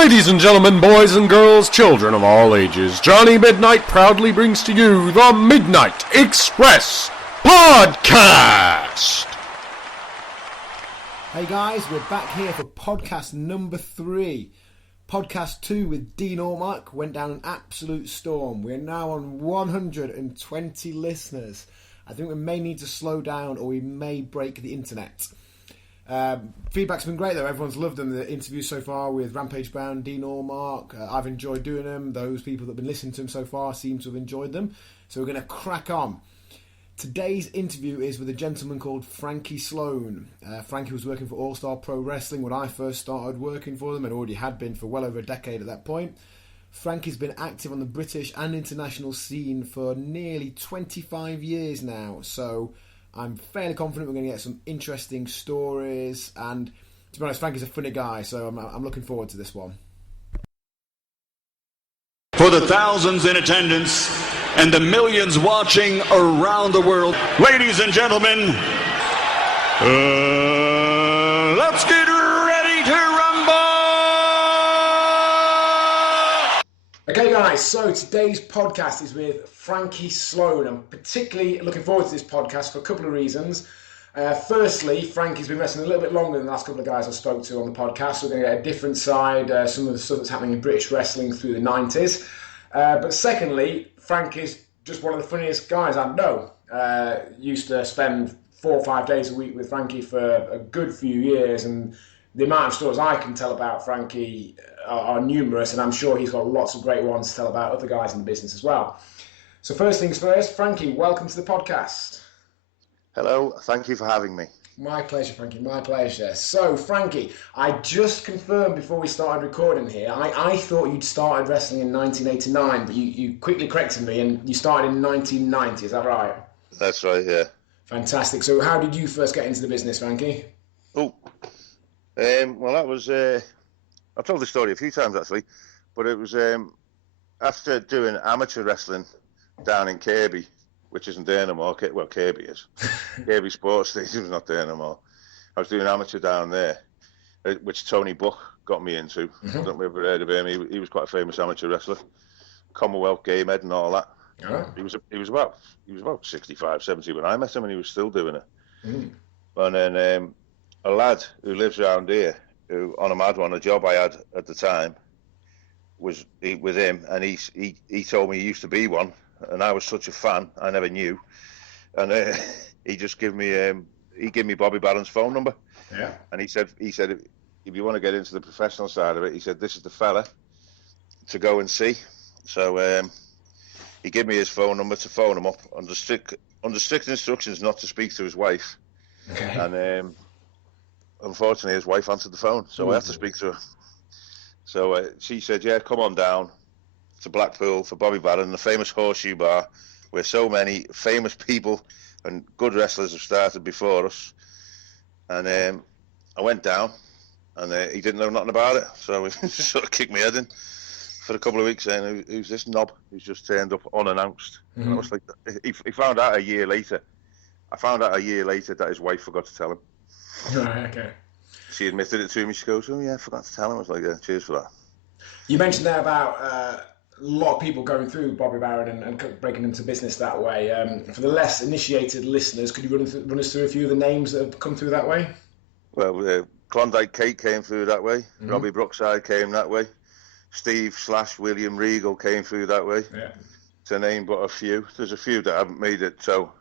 Ladies and gentlemen, boys and girls, children of all ages, Johnny Midnight proudly brings to you the Midnight Express Podcast! Hey guys, we're back here for podcast number 3. Podcast 2 with Dean Allmark went down an absolute storm. We're now on 120 listeners. I think we may need to slow down or we may break the internet. Feedback's been great though, everyone's loved them. The interviews so far with Rampage Brown, Dean Allmark, I've enjoyed doing them. Those people that have been listening to them so far seem to have enjoyed them. So we're going to crack on. Today's interview is with a gentleman called Frankie Sloane. Frankie was working for All Star Pro Wrestling when I first started working for them and already had been for well over a decade at that point. Frankie's been active on the British and international scene for nearly 25 years now, so I'm fairly confident we're going to get some interesting stories, and to be honest, Frankie's a funny guy, so I'm looking forward to this one. For the thousands in attendance and the millions watching around the world, ladies and gentlemen, let's get ready to rumble! Okay guys, so today's podcast is with Frankie Sloane. I'm particularly looking forward to this podcast for a couple of reasons. Firstly, Frankie's been wrestling a little bit longer than the last couple of guys I spoke to on the podcast, so we're going to get a different side, some of the stuff that's happening in British wrestling through the 90s. But secondly, Frank is just one of the funniest guys I know. Used to spend 4 or 5 days a week with Frankie for a good few years, and the amount of stories I can tell about Frankie are numerous, and I'm sure he's got lots of great ones to tell about other guys in the business as well. So first things first, Frankie, welcome to the podcast. Hello, thank you for having me. My pleasure, Frankie, my pleasure. So, Frankie, I just confirmed before we started recording here, I thought you'd started wrestling in 1989, but you quickly corrected me and you started in 1990, is that right? That's right, yeah. Fantastic. So how did you first get into the business, Frankie? Well, that was, I've told the story a few times actually, but it was after doing amateur wrestling down in Kirby, which isn't there no more. Well, Kirby is. Kirby Sports Stadium's not there no more. I was doing amateur down there, which Tony Buck got me into. Mm-hmm. I don't know if you've ever heard of him. He was quite a famous amateur wrestler. Commonwealth Game Head and all that. Oh. He was about 65, 70 when I met him, and he was still doing it. Mm. And then a lad who lives around here, who on a mad one, a job I had at the time, was with him, and he told me he used to be one. And I was such a fan, I never knew. And he just gave me Bobby Barron's phone number. Yeah. And he said if you want to get into the professional side of it, he said this is the fella to go and see. So he gave me his phone number to phone him up under strict instructions not to speak to his wife. Okay. And unfortunately, his wife answered the phone, so I had to speak to her. So she said, "Yeah, come on down to Blackpool for Bobby Barron, the famous Horseshoe Bar, where so many famous people and good wrestlers have started before us." And I went down, and he didn't know nothing about it, so he sort of kicked my head in for a couple of weeks, saying, "Who's this knob who's just turned up unannounced?" Mm-hmm. And I was like, he found out a year later. I found out a year later that his wife forgot to tell him. Right, okay. She admitted it to me. She goes, "Oh yeah, I forgot to tell him." I was like, "Yeah, cheers for that." You mentioned there about a lot of people going through Bobby Barron and breaking into business that way. For the less initiated listeners, could you run us through a few of the names that have come through that way? Well, Klondike Kate came through that way. Mm-hmm. Robbie Brookside came that way. Steve/William Regal came through that way. Yeah. To name but a few. There's a few that haven't made it so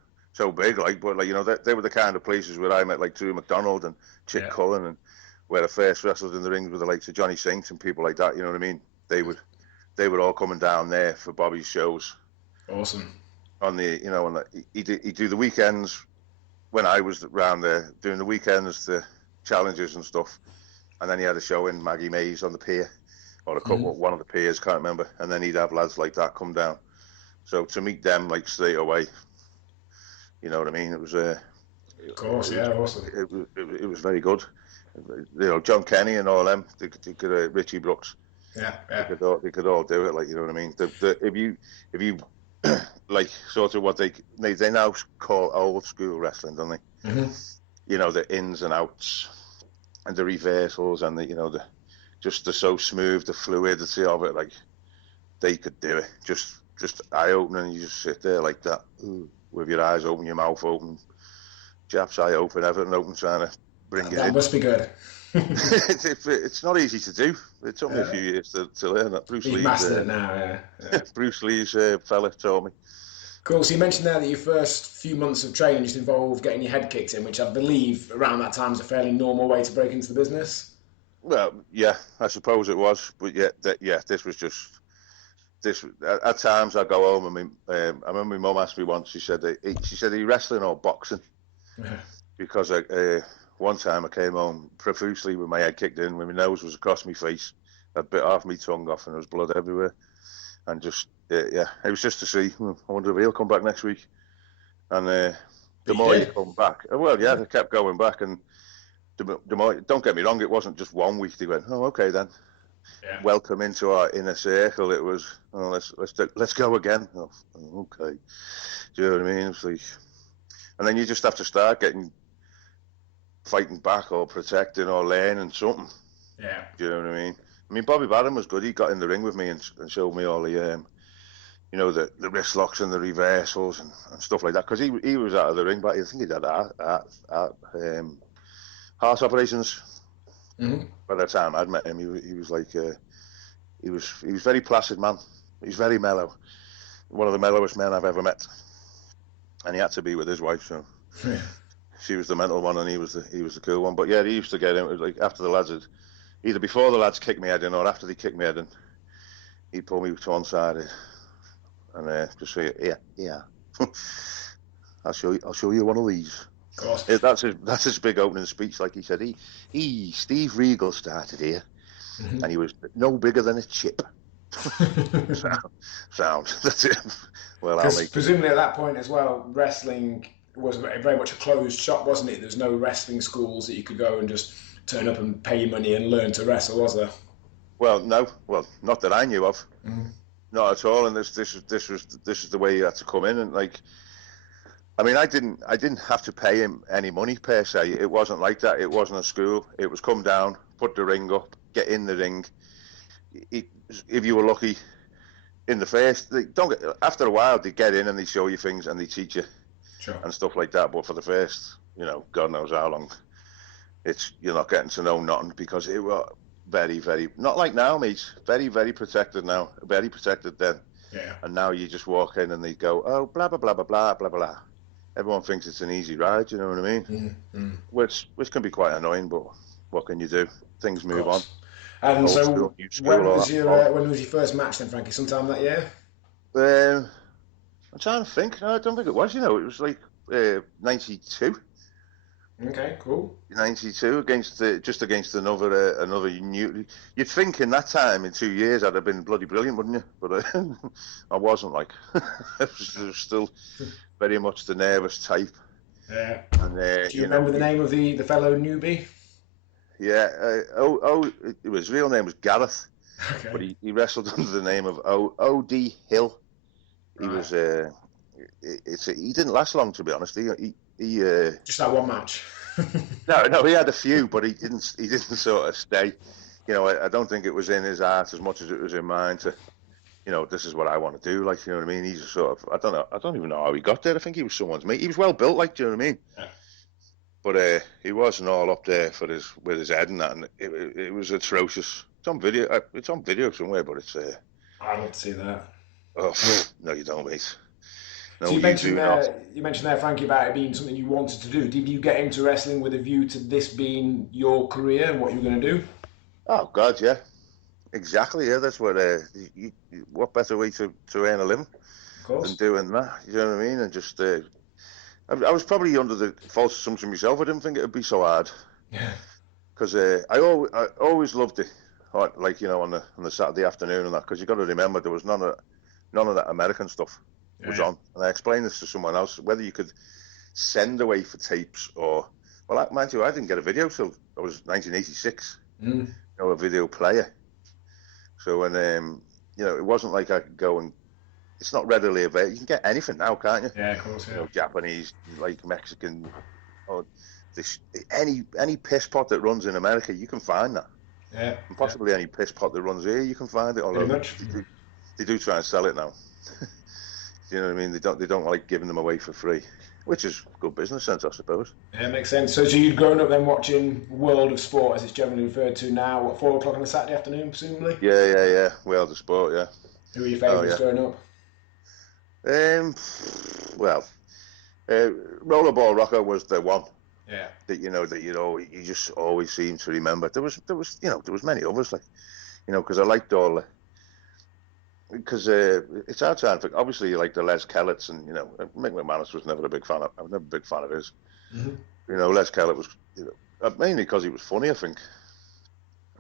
big, but they were the kind of places where I met like Drew McDonald and Chick Cullen, and where I first wrestled in the rings with the likes of Johnny Saint and people like that. You know what I mean? They were all coming down there for Bobby's shows. Awesome. He'd do the weekends when I was around there, doing the weekends, the challenges and stuff. And then he had a show in Maggie Mays on the pier, or a couple, one of the piers, can't remember. And then he'd have lads like that come down. So to meet them like straight away, you know what I mean? It was of course, awesome. It was very good. John Kenny and all them, they could Richie Brooks. Yeah. They could all do it, like, you know what I mean. If you like sort of what they now call old school wrestling, don't they? Mm-hmm. The ins and outs and the reversals and the just the so smooth, the fluidity of it, like they could do it. Just eye opening. You just sit there like that, with your eyes open, your mouth open, Jap's eye open, everything open, trying to bring it in. That must be good. It's not easy to do. It took me a few years to learn that. Bruce You've Lee's mastered it now, yeah. Bruce Lee's fella taught me. Cool. So you mentioned there that your first few months of training just involved getting your head kicked in, which I believe around that time is a fairly normal way to break into the business. Well, yeah, I suppose it was, but this was just this. At times, I go home and I remember my mum asked me once. She said, "Are you wrestling or boxing?" Because one time I came home profusely with my head kicked in, when my nose was across my face. I'd bit half my tongue off, and there was blood everywhere. And just it was just to see. I wonder if he'll come back next week. And the more he come back, well, yeah, they kept going back, and the more. Don't get me wrong, it wasn't just 1 week. They went, "Oh, okay then." Yeah. Welcome into our inner circle. It was, let's go again. Oh, okay. Do you know what I mean? It's like, and then you just have to start fighting back or protecting or learning something. Yeah. Do you know what I mean? I mean, Bobby Barron was good. He got in the ring with me and showed me all the, the wrist locks and the reversals and stuff like that. Because he was out of the ring, but I think he'd had heart operations. Mm-hmm. By the time I'd met him, he was like, he was very placid man. He's very mellow. One of the mellowest men I've ever met. And he had to be with his wife, so she was the mental one and he was the cool one. But yeah, he used to get in, like after the lads had, either before the lads kicked me head in or after they kicked me head in, he'd pull me to one side and just say, yeah, I'll show you one of these. Of course. That's his big opening speech. Like he said, Steve Regal started here, and he was no bigger than a chip. Sound. That's it. Well, I'll make presumably at that point as well, wrestling was very much a closed shop, wasn't it? There's no wrestling schools that you could go and just turn up and pay your money and learn to wrestle, was there? Well, no. Well, not that I knew of. Mm-hmm. Not at all. And this is the way you had to come in. And like, I mean, I didn't have to pay him any money per se. It wasn't like that. It wasn't a school. It was come down, put the ring up, get in the ring. If you were lucky, in the first, after a while they get in and they show you things and they teach you, and stuff like that. But for the first, God knows how long, you're not getting to know nothing, because it was very, very, not like now, mate. Very, very protected now. Very protected then. Yeah. And now you just walk in and they go, oh, blah blah blah blah blah blah blah. Everyone thinks it's an easy ride. You know what I mean? Mm-hmm. Which can be quite annoying, but what can you do? Things move on. And old so, school, when was your first match then, Frankie? Sometime that year? I'm trying to think. No, I don't think it was. It was like 92. Okay, cool. 92 against another new. You'd think in that time, in 2 years, I'd have been bloody brilliant, wouldn't you? But I wasn't. Like, I was still very much the nervous type. Yeah. And, do you remember the name of the fellow newbie? Yeah, his real name was Gareth, okay. But he wrestled under the name of O.D. Hill. He was he didn't last long, to be honest. He just that one match. No, he had a few, but he didn't sort of stay. I don't think it was in his heart as much as it was in mine to, this is what I want to do. Like, you know what I mean? He's sort of, I don't even know how he got there. I think he was someone's mate. He was well built, like, do you know what I mean? Yeah. But he wasn't all up there with his head and that, and it was atrocious. It's on video. It's on video somewhere, but it's. I don't see that. Oh no, you don't, mate. No, so you mentioned there, Frankie, about it being something you wanted to do. Did you get into wrestling with a view to this being your career and what you were going to do? Oh God, yeah, exactly. Yeah, that's what. What better way to earn a living than doing that? You know what I mean? And just. I was probably under the false assumption myself. I didn't think it would be so hard. Yeah. Because I always loved it, like on the Saturday afternoon and that. Because you got to remember there was none of that American stuff was on. And I explained this to someone else, whether you could send away for tapes or, well, mind you, I didn't get a video till I was 1986. A video player. So when it wasn't like I could go and. It's not readily available. You can get anything now, can't you? Yeah, of course. Yeah. Japanese, like Mexican, or any piss pot that runs in America, you can find that. Yeah. And possibly any piss pot that runs here, you can find it. Although much. they do try and sell it now. You know what I mean? They don't like giving them away for free, which is good business sense, I suppose. Yeah, makes sense. So you'd grown up then watching World of Sport, as it's generally referred to now, what, 4 o'clock on a Saturday afternoon, presumably? Yeah. World of Sport, yeah. Who were your favourites growing up? Well, Rollerball Rocker was the one. Yeah. That you just always seem to remember. There was many others, like, because I liked all the. Because it's hard to think. Obviously, you like the Les Kelletts, and Mick McManus was never a big fan of. I was never a big fan of his. Mm-hmm. Les Kellett was mainly because he was funny, I think.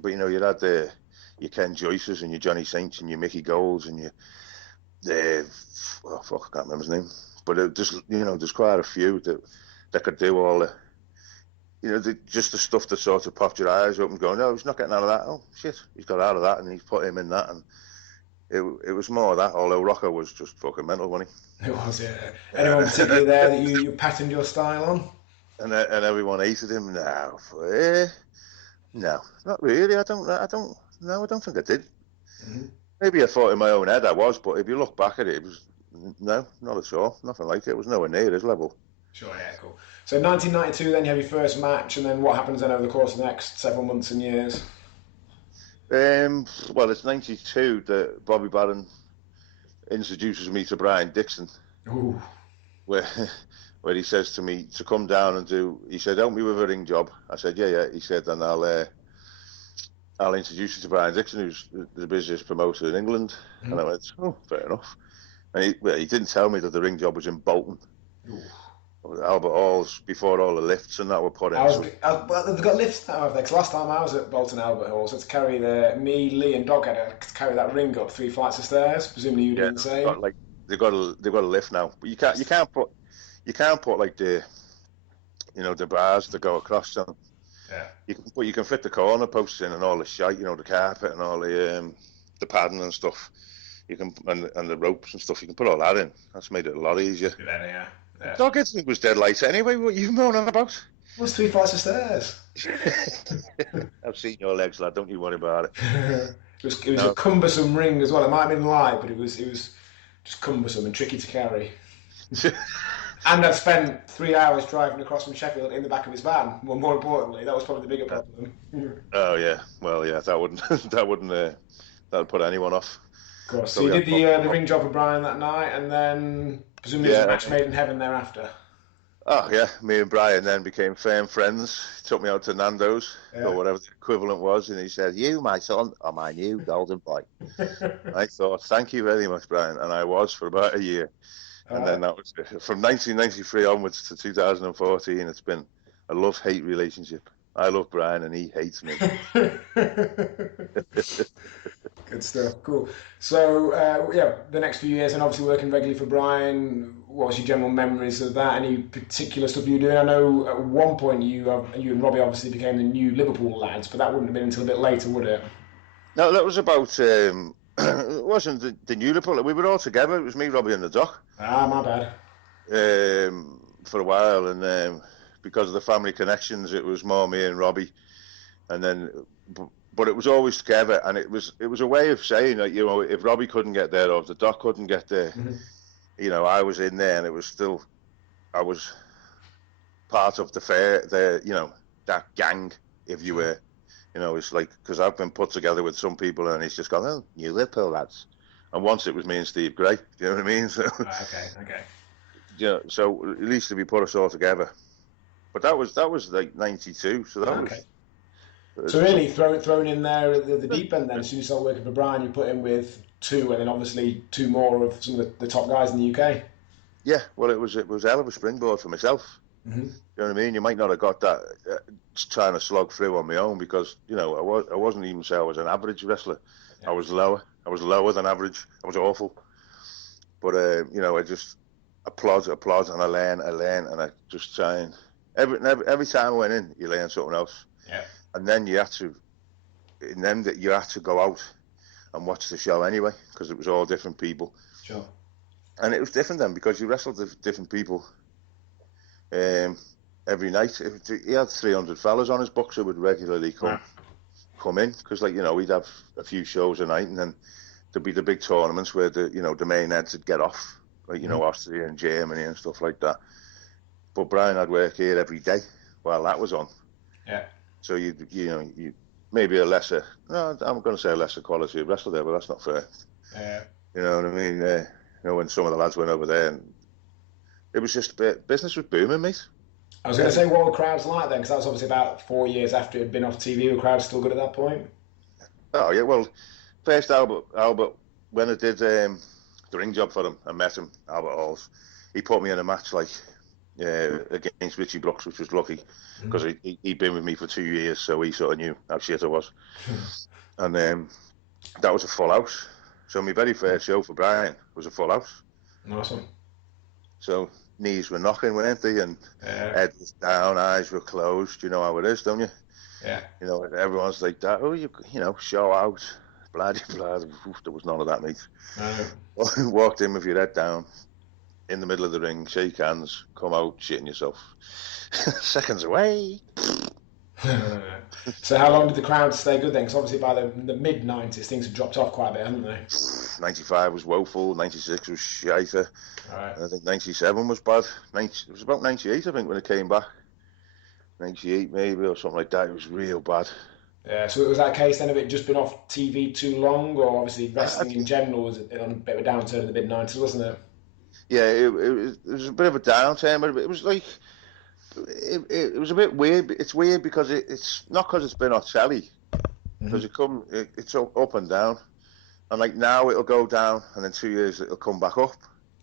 But you had your Ken Joyces and your Johnny Saints and your Mickey Golds and your I can't remember his name. But there's quite a few that could do all the. Just the stuff that sort of popped your eyes open, going, no, he's not getting out of that. Oh shit, he's got out of that, and he's put him in that, and. It was more of that, although Rocker was just fucking mental, wasn't he? It was, yeah. Anyone particularly there that you patterned your style on? And everyone hated him. No, not really. I don't think I did. Mm-hmm. Maybe I thought in my own head I was, but if you look back at it, it was no, not at all. Nothing like it. It was nowhere near his level. Sure, yeah, cool. So 1992, then you have your first match, and then what happens then over the course of the next several months and years? Well, it's 92 that Bobby Barron introduces me to Brian Dixon. Ooh. Where he says to me to come down and do. He said, "Help me with a ring job." I said, "Yeah." He said, "And I'll introduce you to Brian Dixon, who's the busiest promoter in England." Mm. And I went, "Oh, fair enough." And he didn't tell me that the ring job was in Bolton. Ooh. Albert Hall's, before all the lifts and that were put in. Well, they've got lifts now, have they? Because last time I was at Bolton Albert Hall, so to carry me, Lee and Dog had to carry that ring up 3 flights of stairs. Presumably you did the same. They've got a lift now, but you can't put like the bars that go across them. Yeah. You can fit the corner posts in and all the shite, the carpet and all the padding and stuff. You can and the ropes and stuff. You can put all that in. That's made it a lot easier. Yeah. Dog was dead light anyway. What are you moaning about? It was 3 flights of stairs. I've seen your legs, lad. Don't you worry about it. It was a cumbersome ring as well. It might have been light, but it was just cumbersome and tricky to carry. And I'd spent 3 hours driving across from Sheffield in the back of his van. Well, more importantly, that was probably the bigger problem. Oh yeah, well yeah, that would put anyone off. Of course. So you did the ring job for Brian that night, and then presumably it was a match made in heaven thereafter. Oh yeah, me and Brian then became firm friends. He took me out to Nando's or whatever the equivalent was, and he said, "You, my son, are my new golden boy." I thought, "Thank you very much, Brian," and I was for about a year. And then that was it. From 1993 onwards to 2014, it's been a love-hate relationship. I love Brian and he hates me. Good stuff. Cool. So, the next few years and obviously working regularly for Brian, what was your general memories of that? Any particular stuff you were doing? I know at one point you and Robbie obviously became the new Liverpool lads, but that wouldn't have been until a bit later, would it? No, that was about... it wasn't the new Liverpool. We were all together. It was me, Robbie and the Doc. Ah, my bad. For a while, and because of the family connections, it was more me and Robbie. And then, but it was always together, and it was a way of saying that if Robbie couldn't get there or if the Doc couldn't get there, I was in there, and it was still I was part of the fair, that gang, if you were. It's like, because I've been put together with some people and it's just gone, "Oh, new Liverpool lads." And once it was me and Steve Gray, do you know what I mean? So, okay. So at least if we put us all together. But that was like 92, so that was... So really, thrown in there at the deep end then, as soon as you started working for Brian, you put in with 2 and then obviously 2 more of some of the top guys in the UK. Yeah, well, it was a hell of a springboard for myself. Mm-hmm. You know what I mean? You might not have got that trying to slog through on my own because, I wasn't even say I was an average wrestler. Yeah. I was lower than average. I was awful. But, I just plod and I learn and I just try and... Every time I went in, you learn something else. Yeah. And then you had to go out and watch the show anyway because it was all different people. Sure. And it was different then because you wrestled with different people every night. He had 300 fellas on his books who would regularly come. come in, because like, we'd have a few shows a night, and then there'd be the big tournaments where the main heads would get off, like, Austria and Germany and stuff like that. But Brian had work here every day while that was on. Yeah. So you maybe a lesser, no, I'm going to say a lesser quality of wrestler there, but that's not fair. Yeah. You know what I mean? When some of the lads went over there, and it was just, business was booming, mate. I was going to say, what were crowds like then? Because that was obviously about 4 years after it had been off TV. Were crowds still good at that point? Oh, yeah, well, first Albert, when I did the ring job for him, I met him, Albert Halls. He put me in a match, like, against Richie Brooks, which was lucky, because he'd been with me for 2 years, so he sort of knew how shit I was. And that was a full house. So my very first show for Brian was a full house. Awesome. So knees were knocking, weren't they? And head was down, eyes were closed. You know how it is, don't you? Yeah. Everyone's like that. Oh, show out. Blah. There was none of that, mate. No. Walked in with your head down, in the middle of the ring, shake hands, come out, shitting yourself. Seconds away. So how long did the crowd stay good then? Because obviously by the mid-90s, things had dropped off quite a bit, hadn't they? 95 was woeful, 96 was shiter. Right. I think 97 was bad. It was about 98, I think, when it came back. 98 maybe, or something like that. It was real bad. Yeah, so it was that case then of it just been off TV too long, or obviously wrestling in general was on a bit of a downturn in the mid-90s, wasn't it? Yeah, it was a bit of a downturn, but it was like... It was a bit weird. It's weird because it's not because it's been on telly, because it's up and down, and like now it'll go down, and then 2 years it'll come back up,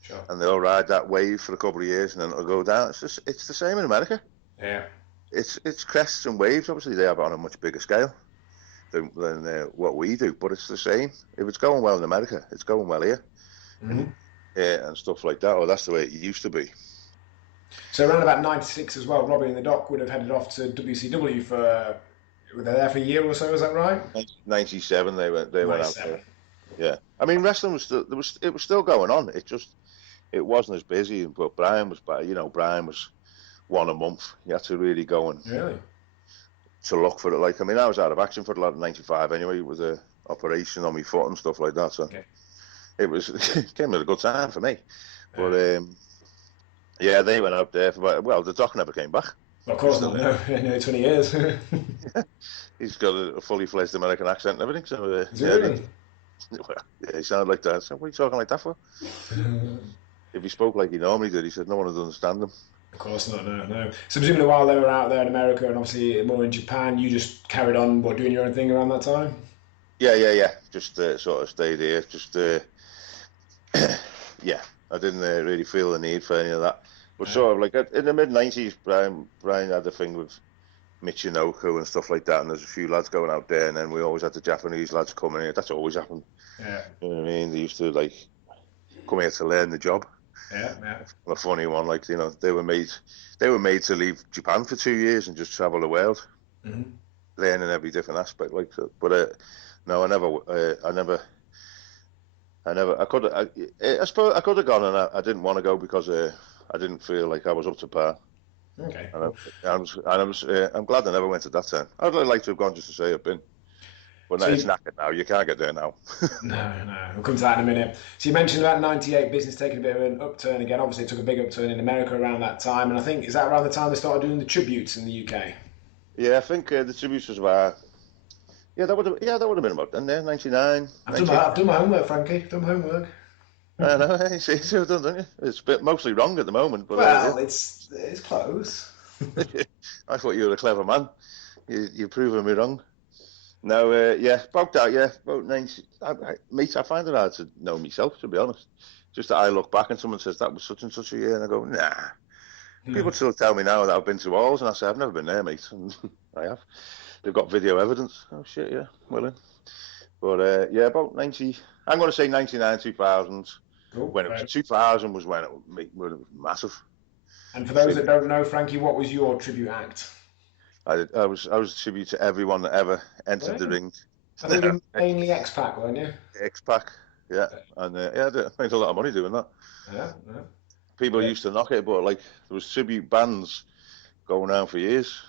sure. And they'll ride that wave for a couple of years, and then it'll go down. It's the same in America. Yeah, it's crests and waves. Obviously, they have it on a much bigger scale than what we do, but it's the same. If it's going well in America, it's going well here, and stuff like that. Or that's the way it used to be. So around about 96 as well, Robbie and the Doc would have headed off to WCW for... Were they there for a year or so, is that right? 97 they went out there. Yeah. I mean, wrestling was still... It was still going on. It wasn't as busy, but Brian was... Brian was one a month. You had to really go and... Really? To look for it. Like, I mean, I was out of action for a lot of 95 anyway, with an operation on my foot and stuff like that, so... Okay. It came at a good time for me. But... Yeah, they went out there for... Well, the Doc never came back. Of course not, no. Nearly 20 years. He's got a fully fledged American accent and everything, so... Really? He sounded like that. So what are you talking like that for? If he spoke like he normally did, he said no one would understand him. Of course not, no. So presumably while they were out there in America and obviously more in Japan, you just carried on, doing your own thing around that time? Yeah. Just sort of stayed here. Just, yeah. I didn't really feel the need for any of that. But sort of like in the mid-90s, Brian had a thing with Michinoku and stuff like that, and there's a few lads going out there, and then we always had the Japanese lads coming here. That's always happened. Yeah. You know what I mean? They used to like come here to learn the job. Yeah. A funny one, like, they were made to leave Japan for 2 years and just travel the world, learning every different aspect. Like, but no, I suppose I could have gone, and I didn't want to go because I didn't feel like I was up to par. Okay. And I'm glad I never went at that time. I'd like to have gone just to say I've been. But it's knackered now. You can't get there now. No. We'll come to that in a minute. So you mentioned about 98 business taking a bit of an upturn again. Obviously, it took a big upturn in America around that time. And I think, is that around the time they started doing the tributes in the UK? Yeah, I think the tributes was about... Yeah, that would have been about then, 99. I've done my homework, Frankie. Done my homework. I know, you see, it's done, don't you? It's mostly wrong at the moment. But well, it's close. I thought you were a clever man. You're proving me wrong. No, about that, about 90. Mate, I find it hard to know myself, to be honest. Just that I look back and someone says that was such and such a year, and I go, nah. People still tell me now that I've been to Halls, and I say, I've never been there, mate. And I have. They've got video evidence. Oh, shit, yeah, willing. But, about 90, I'm going to say 99, 2000. Cool. When it was 2000 was when it was massive. And for those that don't know, Frankie, what was your tribute act? I was a tribute to everyone that ever entered the ring. I think you're mainly X-Pac, weren't you? X-Pac, yeah. And I made a lot of money doing that. Yeah. People used to knock it, but like there was tribute bands going around for years.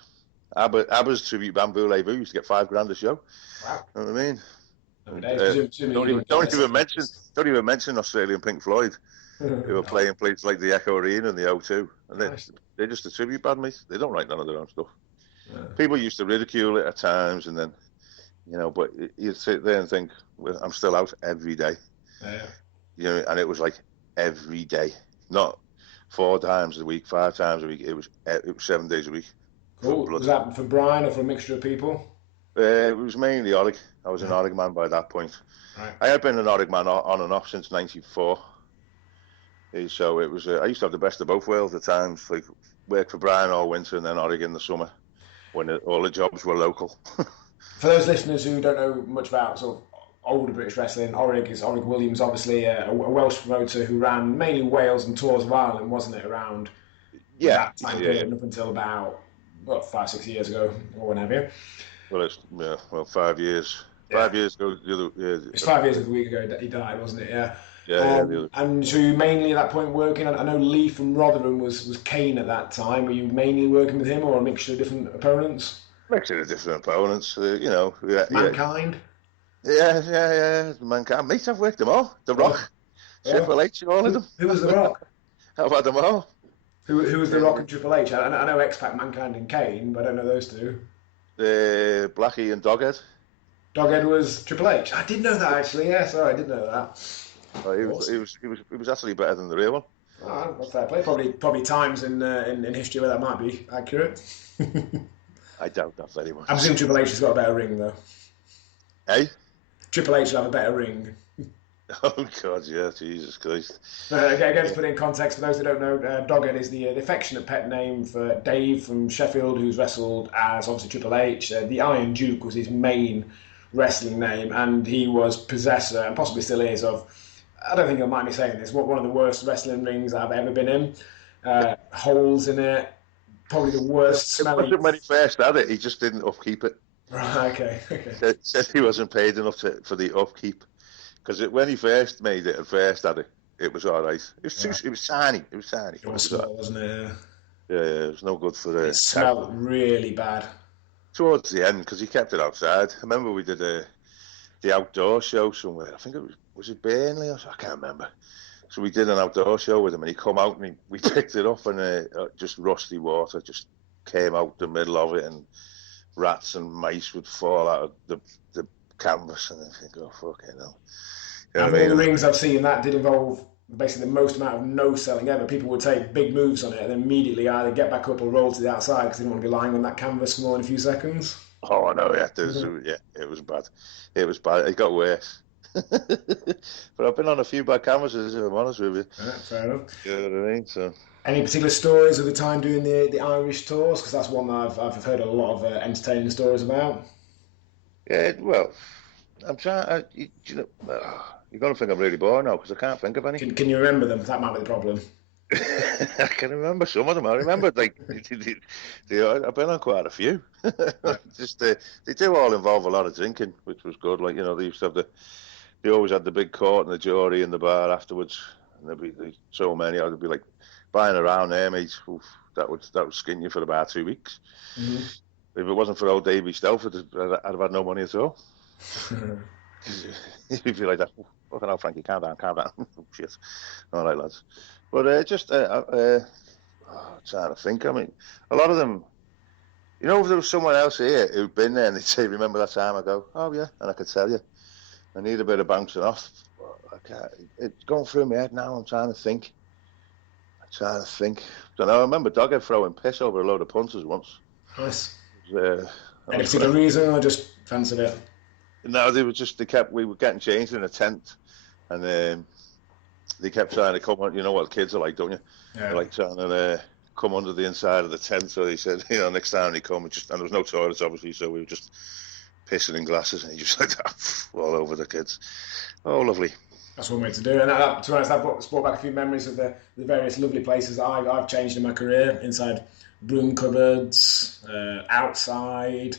ABBA's tribute band Voulez-Vous used to get $5,000 a show. Wow. You know what I mean? Don't even mention Australian Pink Floyd, who were playing places like the Echo Arena and the O2, and they're just a tribute band, mate. They don't write none of their own stuff. Yeah. People used to ridicule it at times, and then, but you'd sit there and think, well, I'm still out every day. Yeah. And it was like every day, not 4 times a week, 5 times a week. It was 7 days a week. Cool. Was that for Brian or for a mixture of people? It was mainly Orig. I was an Orig man by that point. Right. I had been an Orig man on and off since '94. So it was. I used to have the best of both worlds at times. Like work for Brian all winter and then Orig in the summer, when all the jobs were local. For those listeners who don't know much about sort of older British wrestling, Orig Williams, obviously a Welsh promoter who ran mainly Wales and tours of Ireland, wasn't it? Around that time period up until about 5-6 years ago or whenever. Well, it's 5 years. 5 years ago, it's 5 years a week ago that he died, wasn't it? Yeah. Yeah. And so you mainly at that point working. I know Lee from Rotherham was Kane at that time. Were you mainly working with him, or a mixture of different opponents? Mixture of different opponents. Mankind. Yeah. Mankind. Mate, I've worked them all. The Rock, Triple H, all of them. Who was The Rock? I've had them all. Who was The Rock and Triple H? I know X-Pac, Mankind, and Kane, but I don't know those two. Blackie and Doghead. Doghead was Triple H. I did know that actually. Yeah, sorry, I did know that. He was actually better than the real one. Oh, that's fair play. Probably times in history where that might be accurate. I doubt that very much. I presume Triple H has got a better ring though. Hey? Triple H will have a better ring. Oh God, yeah, Jesus Christ. Again, to put it in context for those who don't know, Doghead is the affectionate pet name for Dave from Sheffield, who's wrestled as obviously Triple H. The Iron Duke was his main wrestling name, and he was possessor, and possibly still is, of, I don't think you'll mind me saying this, one of the worst wrestling rings I've ever been in. Holes in it, probably the worst smelling. When he first had it, he just didn't upkeep it. Right, okay. Said he wasn't paid enough for the upkeep. Because when he first made it and first had it, it was all right. It was tiny. It was tiny. It was small, wasn't it? Yeah, it was no good for it smelled really bad. Towards the end, because he kept it outside. I remember we did the outdoor show somewhere. I think was it Burnley or I can't remember. So we did an outdoor show with him, and he come out and we picked it up, and just rusty water just came out the middle of it, and rats and mice would fall out of the canvas, and I think, oh fucking hell. And all the rings I've seen that did involve basically the most amount of no selling ever. People would take big moves on it and then immediately either get back up or roll to the outside because they didn't want to be lying on that canvas for more than a few seconds. Oh, I know, yeah. It was bad. It was bad. It got worse. But I've been on a few bad canvases, if I'm honest with you. Yeah, fair enough. You know what I mean? So. Any particular stories of the time doing the Irish tours? Because that's one that I've heard a lot of entertaining stories about. Yeah, well, I'm trying. You're going to think I'm really bored now because I can't think of any. Can you remember them? That might be the problem. I can remember some of them. I remember I've been on quite a few. Just they do all involve a lot of drinking, which was good. Like they used to have they always had the big court and the jury in the bar afterwards, and there'd be so many. I'd be like buying around there, mate. Oof, that would skin you for about 2 weeks. Mm-hmm. If it wasn't for old Davey Stelf, I'd have had no money at all. You'd be like that. Fucking hell, Frankie, calm down. Shit. All right, lads. But trying to think. I mean, a lot of them, if there was someone else here who'd been there and they'd say, remember that time? I go, oh yeah, and I could tell you. I need a bit of bouncing off. It's going through my head now. I'm trying to think. Don't know. I remember Doghead throwing piss over a load of punters once. Nice. Any particular reason, or just fancied it? No, we were getting changed in a tent, and they kept trying to come on. You know what kids are like, don't you? Yeah. They're like trying to come under the inside of the tent. So he said, next time they come, and there was no toilets, obviously, so we were just pissing in glasses, and he just like that all over the kids. Oh, lovely. That's one way to do it. And that, to be honest, that brought back a few memories of the various lovely places that I've changed in my career, inside broom cupboards, outside,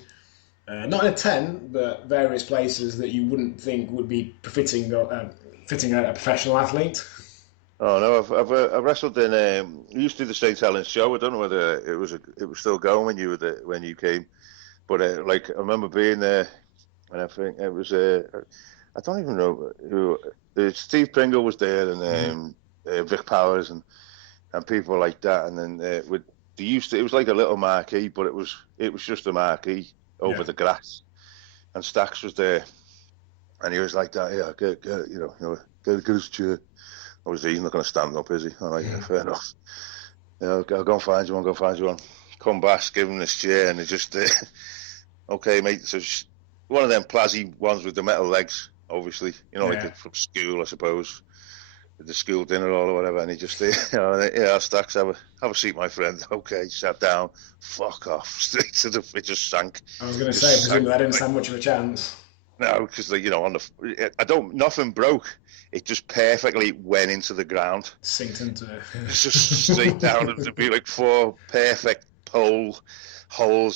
not in a tent, but various places that you wouldn't think would be fitting a professional athlete. Oh no, I've wrestled in. We used to do the St. Helens show. I don't know whether it was still going when you were there, when you came, but like I remember being there, and I think it was I don't even know who. Steve Pringle was there, and Vic Powers, and people like that, and then with they used to. It was like a little marquee, but it was just a marquee over the grass, and Stax was there, and he was like that. Yeah, get his chair. Obviously, he's not going to stand up, is he? All right, fair enough. I'll go and find you one. Come back, give him this chair, and it's just, okay, mate. So one of them plazzy ones with the metal legs, obviously, like from school, I suppose, at the school dinner or whatever. And he just, Stacks, have a seat, my friend. Okay, sat down. Fuck off, straight to the. It just sank. I was going to say, presumably, I didn't stand much of a chance. No, because nothing broke. It just perfectly went into the ground. Sinked into it. It's just straight down, and there'd be like 4 perfect holes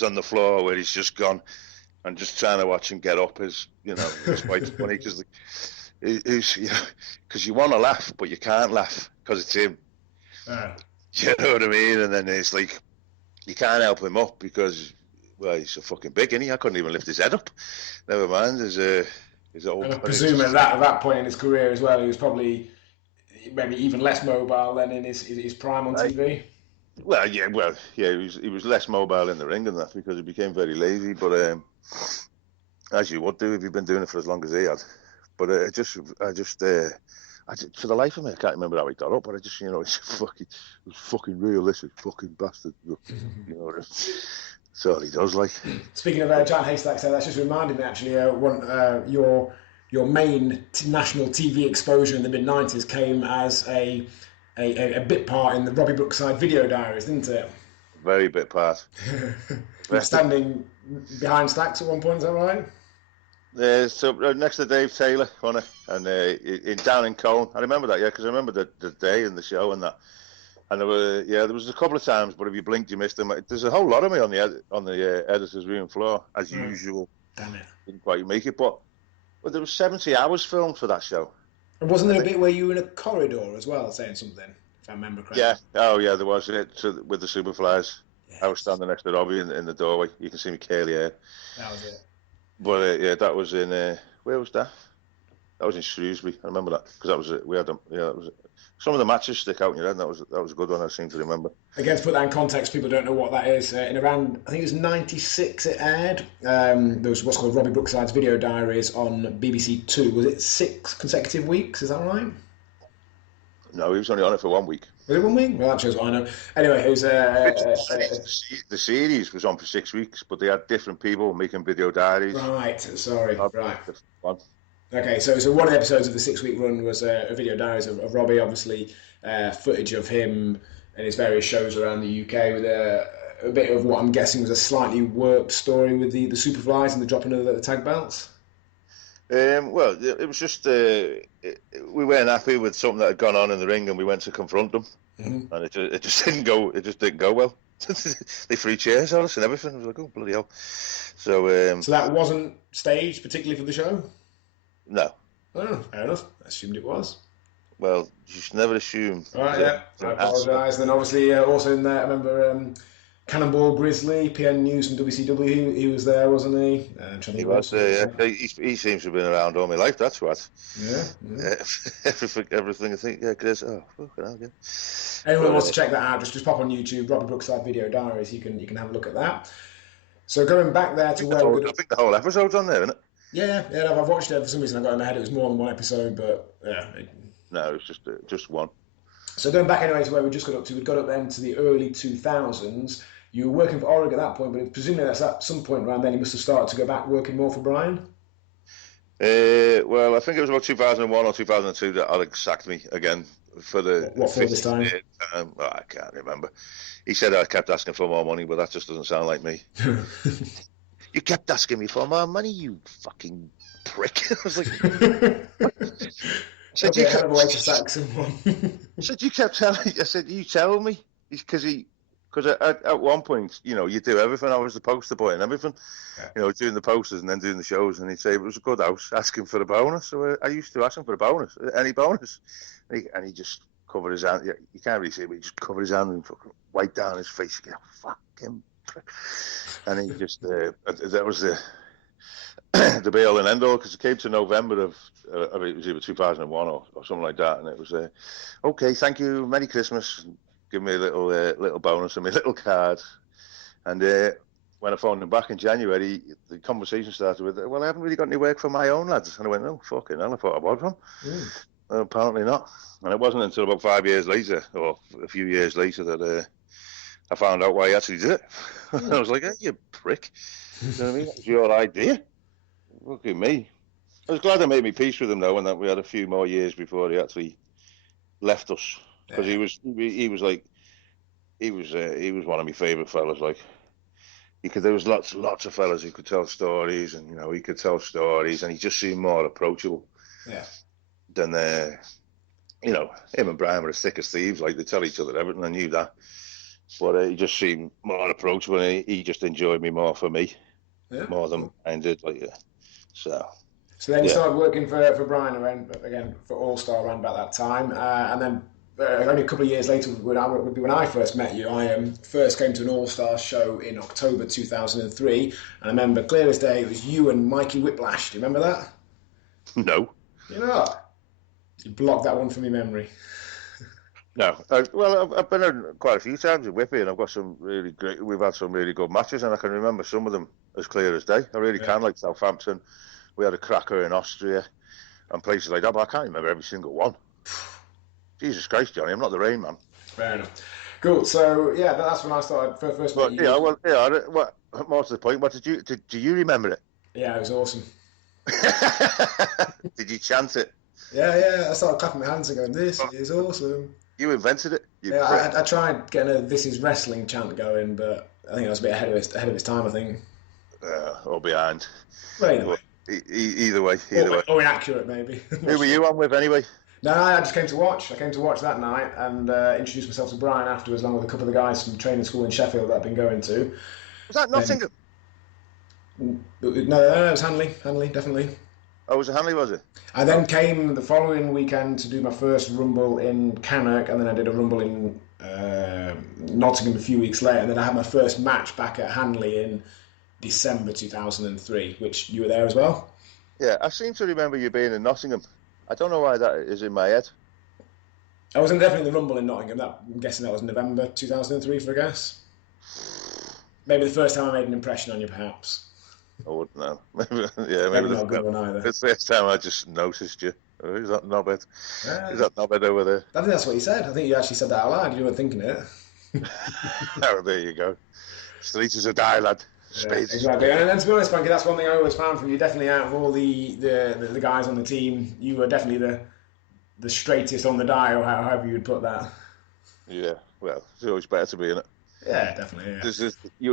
on the floor where he's just gone. And just trying to watch him get up is, it's quite funny because you want to laugh, but you can't laugh because it's him. You know what I mean? And then it's like, you can't help him up because, well, he's so fucking big, isn't he? I couldn't even lift his head up. Never mind, I presume at that point in his career as well, he was probably maybe even less mobile than in his prime on TV. Well, he was less mobile in the ring than that because he became very lazy. But as you would do if you've been doing it for as long as he had. But I just for the life of me, I can't remember how he got up. But he's fucking realistic, fucking bastard. That's all he does, like. Speaking of Giant Haystacks, that's just reminded me actually. Your main national TV exposure in the mid-90s came as a bit part in the Robbie Brookside video diaries, didn't it? Very bit part. Standing behind Stacks at one point, is that right? So next to Dave Taylor, wasn't it? And down in Cone. I remember that, because I remember the day and the show and that. And there was a couple of times, but if you blinked, you missed them. There's a whole lot of me on the editor's room floor, as usual. Damn it! Didn't quite make it, but there was 70 hours filmed for that show. And wasn't there a bit where you were in a corridor as well, saying something, if I remember correctly? Yeah. Oh, yeah, there was it with the Superflies. Yes. I was standing next to Robbie in the doorway. You can see me curly hair. That was it. But that was in where was that? That was in Shrewsbury. I remember that because that was it. We had that was it. Some of the matches stick out in your head. That was a good one. I seem to remember. Again, to put that in context, people don't know what that is. In around, I think it was '96, it aired. There was what's called Robbie Brookside's video diaries on BBC Two. Was it 6 consecutive weeks? Is that right? No, he was only on it for 1 week. Was it 1 week? Well, that shows what I know. Anyway, it was. The series was on for 6 weeks, but they had different people making video diaries. Right. Sorry. Right. One. Okay, so one of the episodes of the 6-week run was a video diaries of Robbie, obviously footage of him and his various shows around the UK with a bit of what I'm guessing was a slightly worked story with the Superflies and the dropping of the tag belts. Well, it was just we weren't happy with something that had gone on in the ring, and we went to confront them, and it just didn't go. It just didn't go well. They threw chairs at us and everything. I was like, oh bloody hell! So that wasn't staged particularly for the show. No. Oh, fair enough. I assumed it was. Well, you should never assume. All right, yeah. I apologise. Then obviously also in there, I remember Cannonball Grizzly, PN News from WCW. He was there, wasn't he? He was there, yeah. He seems to have been around all my life, that's what. Yeah. Everything I think, yeah, Chris. Oh, fucking hell, yeah. Anyone who wants to check that out, just pop on YouTube, Robbie Brookside Video Diaries. You can have a look at that. So going back there to where I think the whole episode's on there, isn't it? Yeah, I've watched it. For some reason I got in my head it was more than one episode, but yeah. No, it's just one. So going back anyway to where we just got up to, we got up then to the early 2000s. You were working for Oregon at that point, but presumably that's at some point around then you must have started to go back working more for Brian? Well, I think it was about 2001 or 2002 that Alex sacked me again for the... What for this time? Well, I can't remember. He said I kept asking for more money, but that just doesn't sound like me. You kept asking me for more money, you fucking prick. I was like... said, you kept... way to sack someone. said, you kept telling... I said, you tell me? Because at one point, you do everything. I was the poster boy and everything. Yeah. Doing the posters and then doing the shows. And he'd say, it was a good house, asking for a bonus. So I used to ask him for a bonus. Any bonus? And he just covered his hand. You can't really see it, but he just covered his hand and fucking wiped down his face. You go, fucking prick. And he just, that was the be all and end all, because it came to November of, I mean, it was either 2001 or something like that. And it was, okay, thank you, Merry Christmas. Give me a little bonus and my little card. And when I phoned him back in January, the conversation started with, well, I haven't really got any work for my own lads. And I went, oh, fucking hell, I thought I was one. Well, apparently not. And it wasn't until about 5 years later, or a few years later, that I found out why he actually did it. I was like, hey, you prick. You know what I mean? That was your idea. Look at me. I was glad I made me peace with him, though, and that we had a few more years before he actually left us. Because he was one of my favourite fellas. Like, there was lots of fellas who could tell stories, and he could tell stories, and he just seemed more approachable. Yeah. Than him and Brian were as thick as thieves. Like, they tell each other everything. I knew that, but he just seemed more approachable, and he just enjoyed me more for me, more than I did. Like, so then you started working for Brian again for All Star around about that time, and then only a couple of years later when I first met you, I first came to an All Star show in October 2003, and I remember clear as day it was you and Mikey Whiplash. Do you remember that? No. You know, you blocked that one from your memory. No. Well, I've been in quite a few times with Whippy, and I've got some really great. We've had some really good matches, and I can remember some of them as clear as day. I really can. Like Southampton, we had a cracker in Austria, and places like that. But I can't remember every single one. Jesus Christ, Johnny, I'm not the Rain Man. Fair enough. Cool. So that's when I started first. But more to the point. What do you remember it? Yeah, it was awesome. Did you chant it? Yeah. I started clapping my hands and going, "This is awesome." You invented it. I tried getting a "This is wrestling" chant going, but I think I was a bit ahead of its time. I think. Or behind. Well, either way. Either way. Or inaccurate, maybe. Who were you on with anyway? No, I just came to watch. I came to watch that night and introduced myself to Brian afterwards, along with a couple of the guys from training school in Sheffield that I've been going to. Was that Nottingham? No, it was Hanley, definitely. Oh, was it Hanley, was it? I then came the following weekend to do my first Rumble in Cannock, and then I did a Rumble in Nottingham a few weeks later, and then I had my first match back at Hanley in December 2003, which you were there as well. Yeah, I seem to remember you being in Nottingham. I don't know why that is in my head. I was definitely in the Rumble in Nottingham. I'm guessing that was November 2003 for a guess. Maybe the first time I made an impression on you, perhaps. I wouldn't know. Maybe not a good one either. It's the first time I just noticed you. Who's that knobhead? Is that knobhead over there? I think that's what you said. I think you actually said that out loud. You weren't thinking it. Oh, there you go. Street is a die, lad. Spades. Yeah, exactly. And to be honest, Frankie, that's one thing I always found from you. Definitely out of all the guys on the team, you were definitely the straightest on the die, or however you would put that. Yeah, well, it's always better to be in it. Yeah, definitely. Yeah.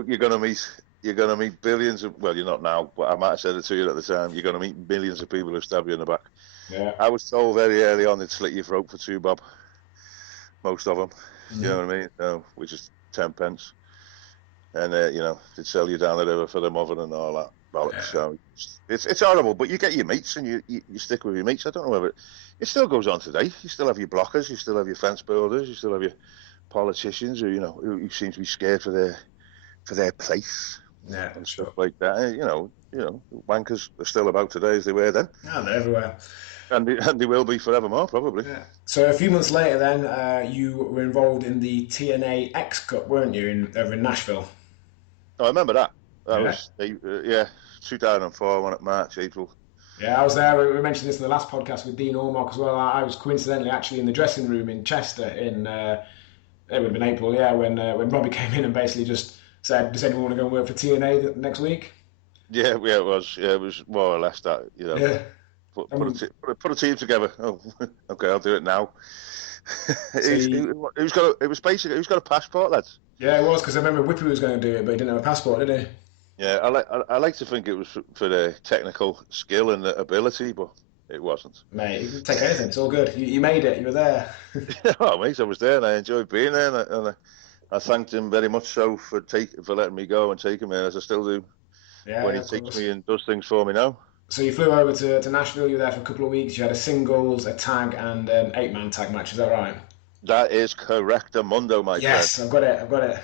You're gonna meet billions of. Well, you're not now, but I might have said it to you at the time. You're gonna meet millions of people who stab you in the back. Yeah. I was told very early on they'd slit your throat for $2 bob. Most of them. Mm-hmm. You know what I mean? Which is 10 pence. And they'd sell you down the river for the mother and all that. Yeah. So it's horrible, but you get your mates and you stick with your mates. I don't know whether it still goes on today. You still have your blockers, you still have your fence builders, you still have your politicians who seem to be scared for their place. Yeah, and stuff like that. Wankers are still about today as they were then. Yeah, they're everywhere. And they will be forevermore, probably. Yeah. So a few months later then, you were involved in the TNA X Cup, weren't you, over in Nashville? Oh, I remember that. That was 2004, March, April. Yeah, I was there. We mentioned this in the last podcast with Dean Ormock as well. I was coincidentally actually in the dressing room in Chester in, it would have been April, when Robbie came in and basically just said, does anyone want to go and work for TNA next week? Yeah, it was. Yeah, it was more or less that, Yeah. Put a team together. Oh, okay, I'll do it now. Who's got a passport, lads? Yeah, it was, because I remember Whippy was going to do it, but he didn't have a passport, did he? Yeah, I like to think it was for the technical skill and the ability, but it wasn't. Mate, you can take anything. It's all good. You made it. You were there. Oh, mate, I was there, and I enjoyed being there, and I thanked him very much so for letting me go and taking me, as I still do. Yeah, when he takes me and does things for me now. So you flew over to Nashville. You were there for a couple of weeks. You had a singles, a tag, and an 8-man tag match. Is that right? That is correctamundo, my Yes, friend. I've got it.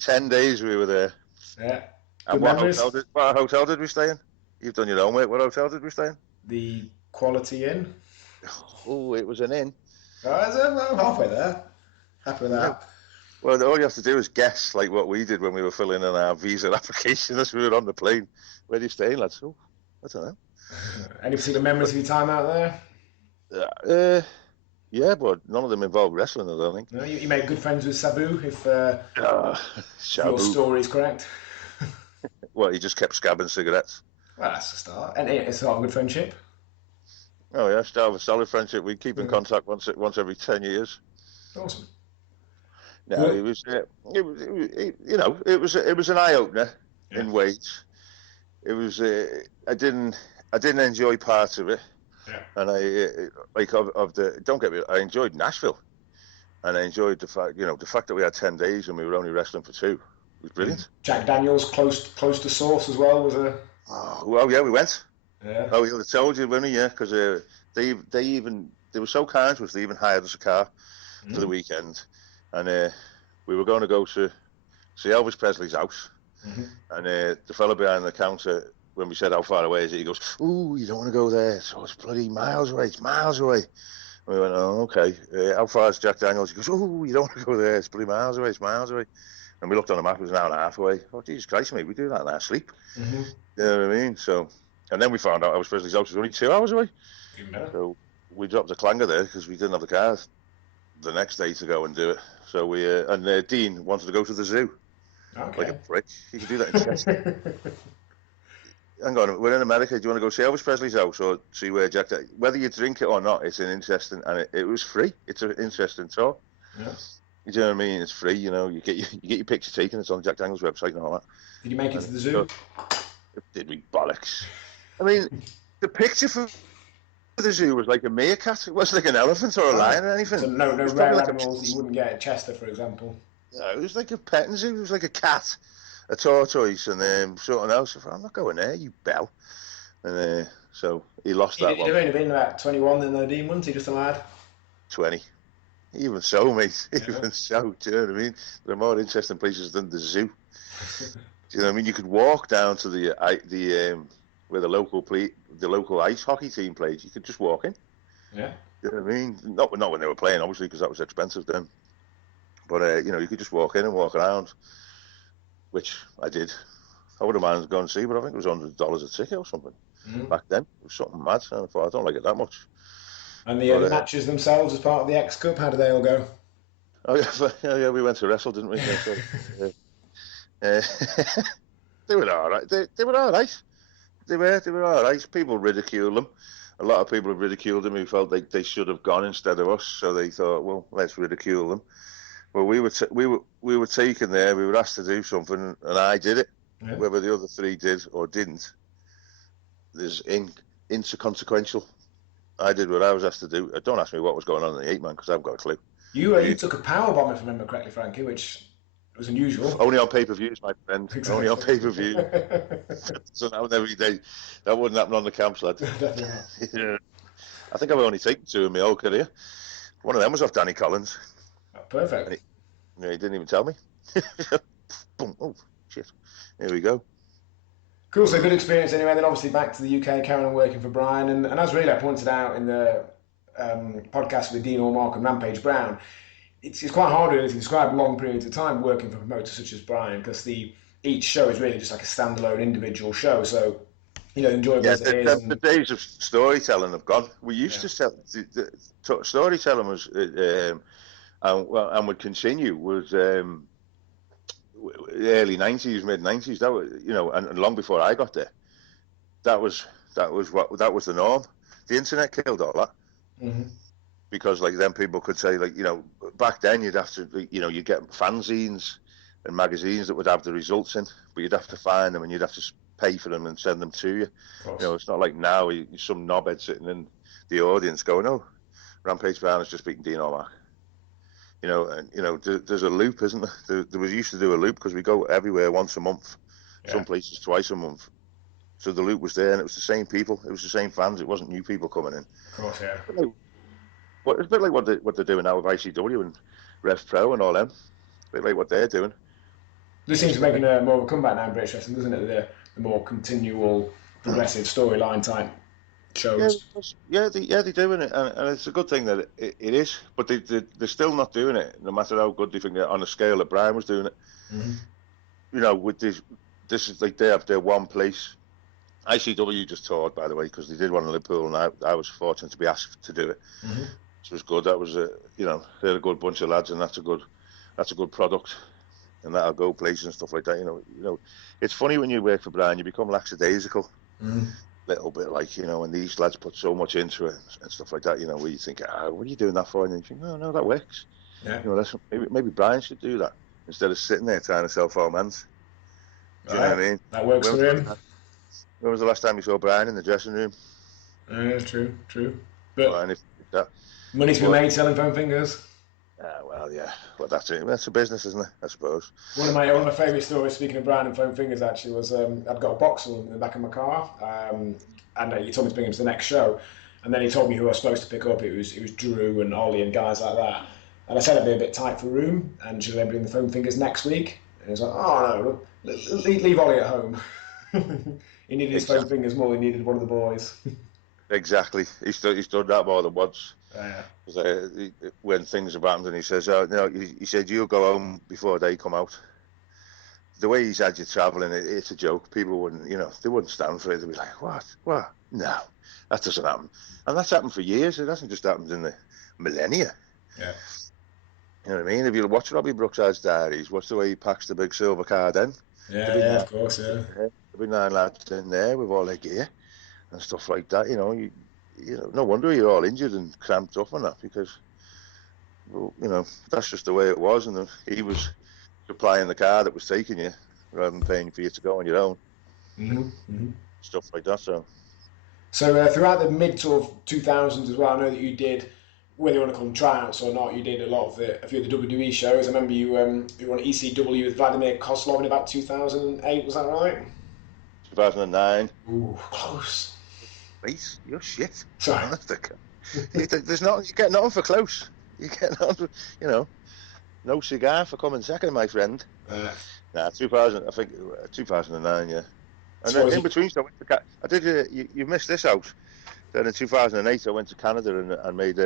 10 days we were there. Yeah. And Good memories. what hotel did we stay in? You've done your own work. What hotel did we stay in? The Quality Inn. Oh, it was an inn. Oh, I'm halfway there. Happy with that. Well, all you have to do is guess, like what we did when we were filling in our visa application as we were on the plane. Where do you stay, lads? Oh, I don't know. Any particular memories of your time out there? Yeah, but none of them involved wrestling, I don't think. No, you made good friends with Sabu, if your Shabu. story is correct. Well, he just kept scabbing cigarettes. Well, that's a start. And it's not a good friendship. Oh yeah, still have a solid friendship. We keep in contact once every 10 years. Awesome. No, it was an eye opener in ways. It was I didn't enjoy parts of it, and don't get me. I enjoyed Nashville, and I enjoyed the fact that we had 10 days and we were only wrestling for 2. It was brilliant. Jack Daniels close to source as well was a. Oh well, yeah, we went. Yeah. Oh, I told you, when because they were so kind to us. They even hired us a car for the weekend, and we were going to go to see Elvis Presley's house. And the fella behind the counter, when we said how far away is it, he goes, "Ooh, you don't want to go there. So it's bloody miles away. It's miles away." And we went, "Oh, okay. How far is Jack Daniels?" He goes, "Ooh, you don't want to go there. It's bloody miles away. It's miles away." And we looked on the map. It was an hour and a half away. Oh, Jesus Christ, mate! We do that in our sleep. You know what I mean? So, and then we found out Elvis Presley's house was only 2 hours away. So we dropped a clanger there because we didn't have the cars the next day to go and do it. So we and Dean wanted to go to the zoo. Okay. Like a prick. You can do that in Chester. Hang on, we're in America. Do you want to go see Elvis Presley's house or see where Jack? Whether you drink it or not, it's an interesting, and it was free. It's an interesting tour. Yeah. You know what I mean? It's free. You know, you get your picture taken. It's on Jack Daniels' website and all that. Did you make it to the zoo? Did we bollocks? I mean, the picture for the zoo was like a meerkat. It wasn't like an elephant or a lion or anything. So no It was rare probably animals that you wouldn't get at Chester, for example. No, it was like a petting zoo. It was like a cat, a tortoise, and something else. I thought, I'm not going there, you bell. And so he lost that one. He'd only been about 21 then, though, Dean, wasn't he? Just a lad. 20. Even so, mate. Even so, do you know what I mean? There are more interesting places than the zoo. Do you know what I mean? You could walk down to the where the local ice hockey team played. You could just walk in. Yeah. You know what I mean? Not when they were playing, obviously, because that was expensive then. But you could just walk in and walk around, which I did. I would have minded going to see, but I think it was $100 a ticket or something back then. It was something mad. And I thought, I don't like it that much. And the matches themselves as part of the X Cup, how did they all go? Oh yeah, we went to wrestle, didn't we? They were all right. They were all right. They were all right. People ridiculed them. A lot of people have ridiculed them who felt they should have gone instead of us. So they thought, well, let's ridicule them. Well, we were taken there. We were asked to do something, and I did it. Yeah. Whether the other 3 did or didn't, there's inconsequential. I did what I was asked to do. Don't ask me what was going on in the 8-man because I haven't got a clue. You took a power bomb, if I remember correctly, Frankie, which was unusual. Only on pay-per-views, my friend. Exactly. Only on pay-per-view. So that was every day. That wouldn't happen on the camps, lad. Yeah. I think I've only taken 2 in my whole career. One of them was off Danny Collins. Oh, perfect. He didn't even tell me. Boom. Oh, shit. Here we go. Cool, so good experience anyway. Then obviously back to the UK, carrying on working for Brian. And as really I pointed out in the podcast with Dean Allmark and Rampage Brown, it's quite hard really to describe long periods of time working for promoters such as Brian, because each show is really just like a standalone individual show. So, enjoyable as it is. The days of storytelling have gone. We used to tell the storytelling was, and would continue, was early 90s, mid 90s. That was, and long before I got there, that was the norm. The internet killed all that. Mm-hmm. Because then people could say back then you'd have to you'd get fanzines and magazines that would have the results in, but you'd have to find them and you'd have to pay for them and send them to you. It's not like now some knobhead sitting in the audience going, "Oh, Rampage Brown has just beaten Dean Allmark." There's a loop, isn't there? There was used to do a loop because we go everywhere once a month, some places twice a month. So the loop was there, and it was the same people, it was the same fans. It wasn't new people coming in. Of course, yeah. Well, it's a bit like what they're doing now with ICW and Rev Pro and all them. A bit like what they're doing. This seems to be making more of a comeback now in British wrestling, doesn't it? The more continual, progressive storyline type shows. Yeah, they're doing it, and it's a good thing that it is. But they're still not doing it, no matter how good they think they're on the scale that Brian was doing it. Mm-hmm. You know, with this is like they have their one place. ICW just toured, by the way, because they did one in Liverpool, and I was fortunate to be asked to do it, which was good. That was they're a good bunch of lads, and that's a good product, and that'll go places and stuff like that. You know, it's funny when you work for Brian, you become lackadaisical, little bit like, you know, and these lads put so much into it and stuff like that. You know, where you think, what are you doing that for? And you think, no, that works. Yeah. You know, maybe Brian should do that instead of sitting there trying to sell 4 months. Do you know what I mean? That works for him. When was the last time you saw Brian in the dressing room? True. But money to be made selling foam fingers. Well, yeah. Well, that's it. That's a business, isn't it? I suppose. One of my favourite stories, speaking of Brian and foam fingers, actually, was I'd got a boxer in the back of my car, and he told me to bring him to the next show, and then he told me who I was supposed to pick up. It was Drew and Ollie and guys like that. And I said I'd be a bit tight for room, and should I bring the foam fingers next week? And he was like, oh no, leave Ollie at home. He needed his foam fingers more than he needed one of the boys. Exactly. He's done that more than once. When things have happened, and he says, he said, you'll go home before they come out. The way he's had you travelling, it's a joke. People wouldn't, they wouldn't stand for it. They'd be like, what? No, that doesn't happen. And that's happened for years. It hasn't just happened in the millennia. Yeah. You know what I mean? If you watch Robbie Brookside's diaries, watch the way he packs the big silver card in. Yeah, of course, yeah. There'll be 9 lads in there with all their gear and stuff like that. You know, no wonder you're all injured and cramped up and that, because, well, that's just the way it was. And he was supplying the car that was taking you rather than paying for you to go on your own. Stuff like that. So throughout the mid sort of 2000s as well, I know that you did, whether you want to call them tryouts or not, you did a few of the WWE shows. I remember you were on ECW with Vladimir Kozlov in about 2008, was that right? 2009. Ooh, close. Mate, you're shit. Sorry. There's not, you get nothing for close. You get nothing, no cigar for coming second, my friend. 2009, yeah. And then in between, so I did. You missed this out. Then in 2008, I went to Canada and made.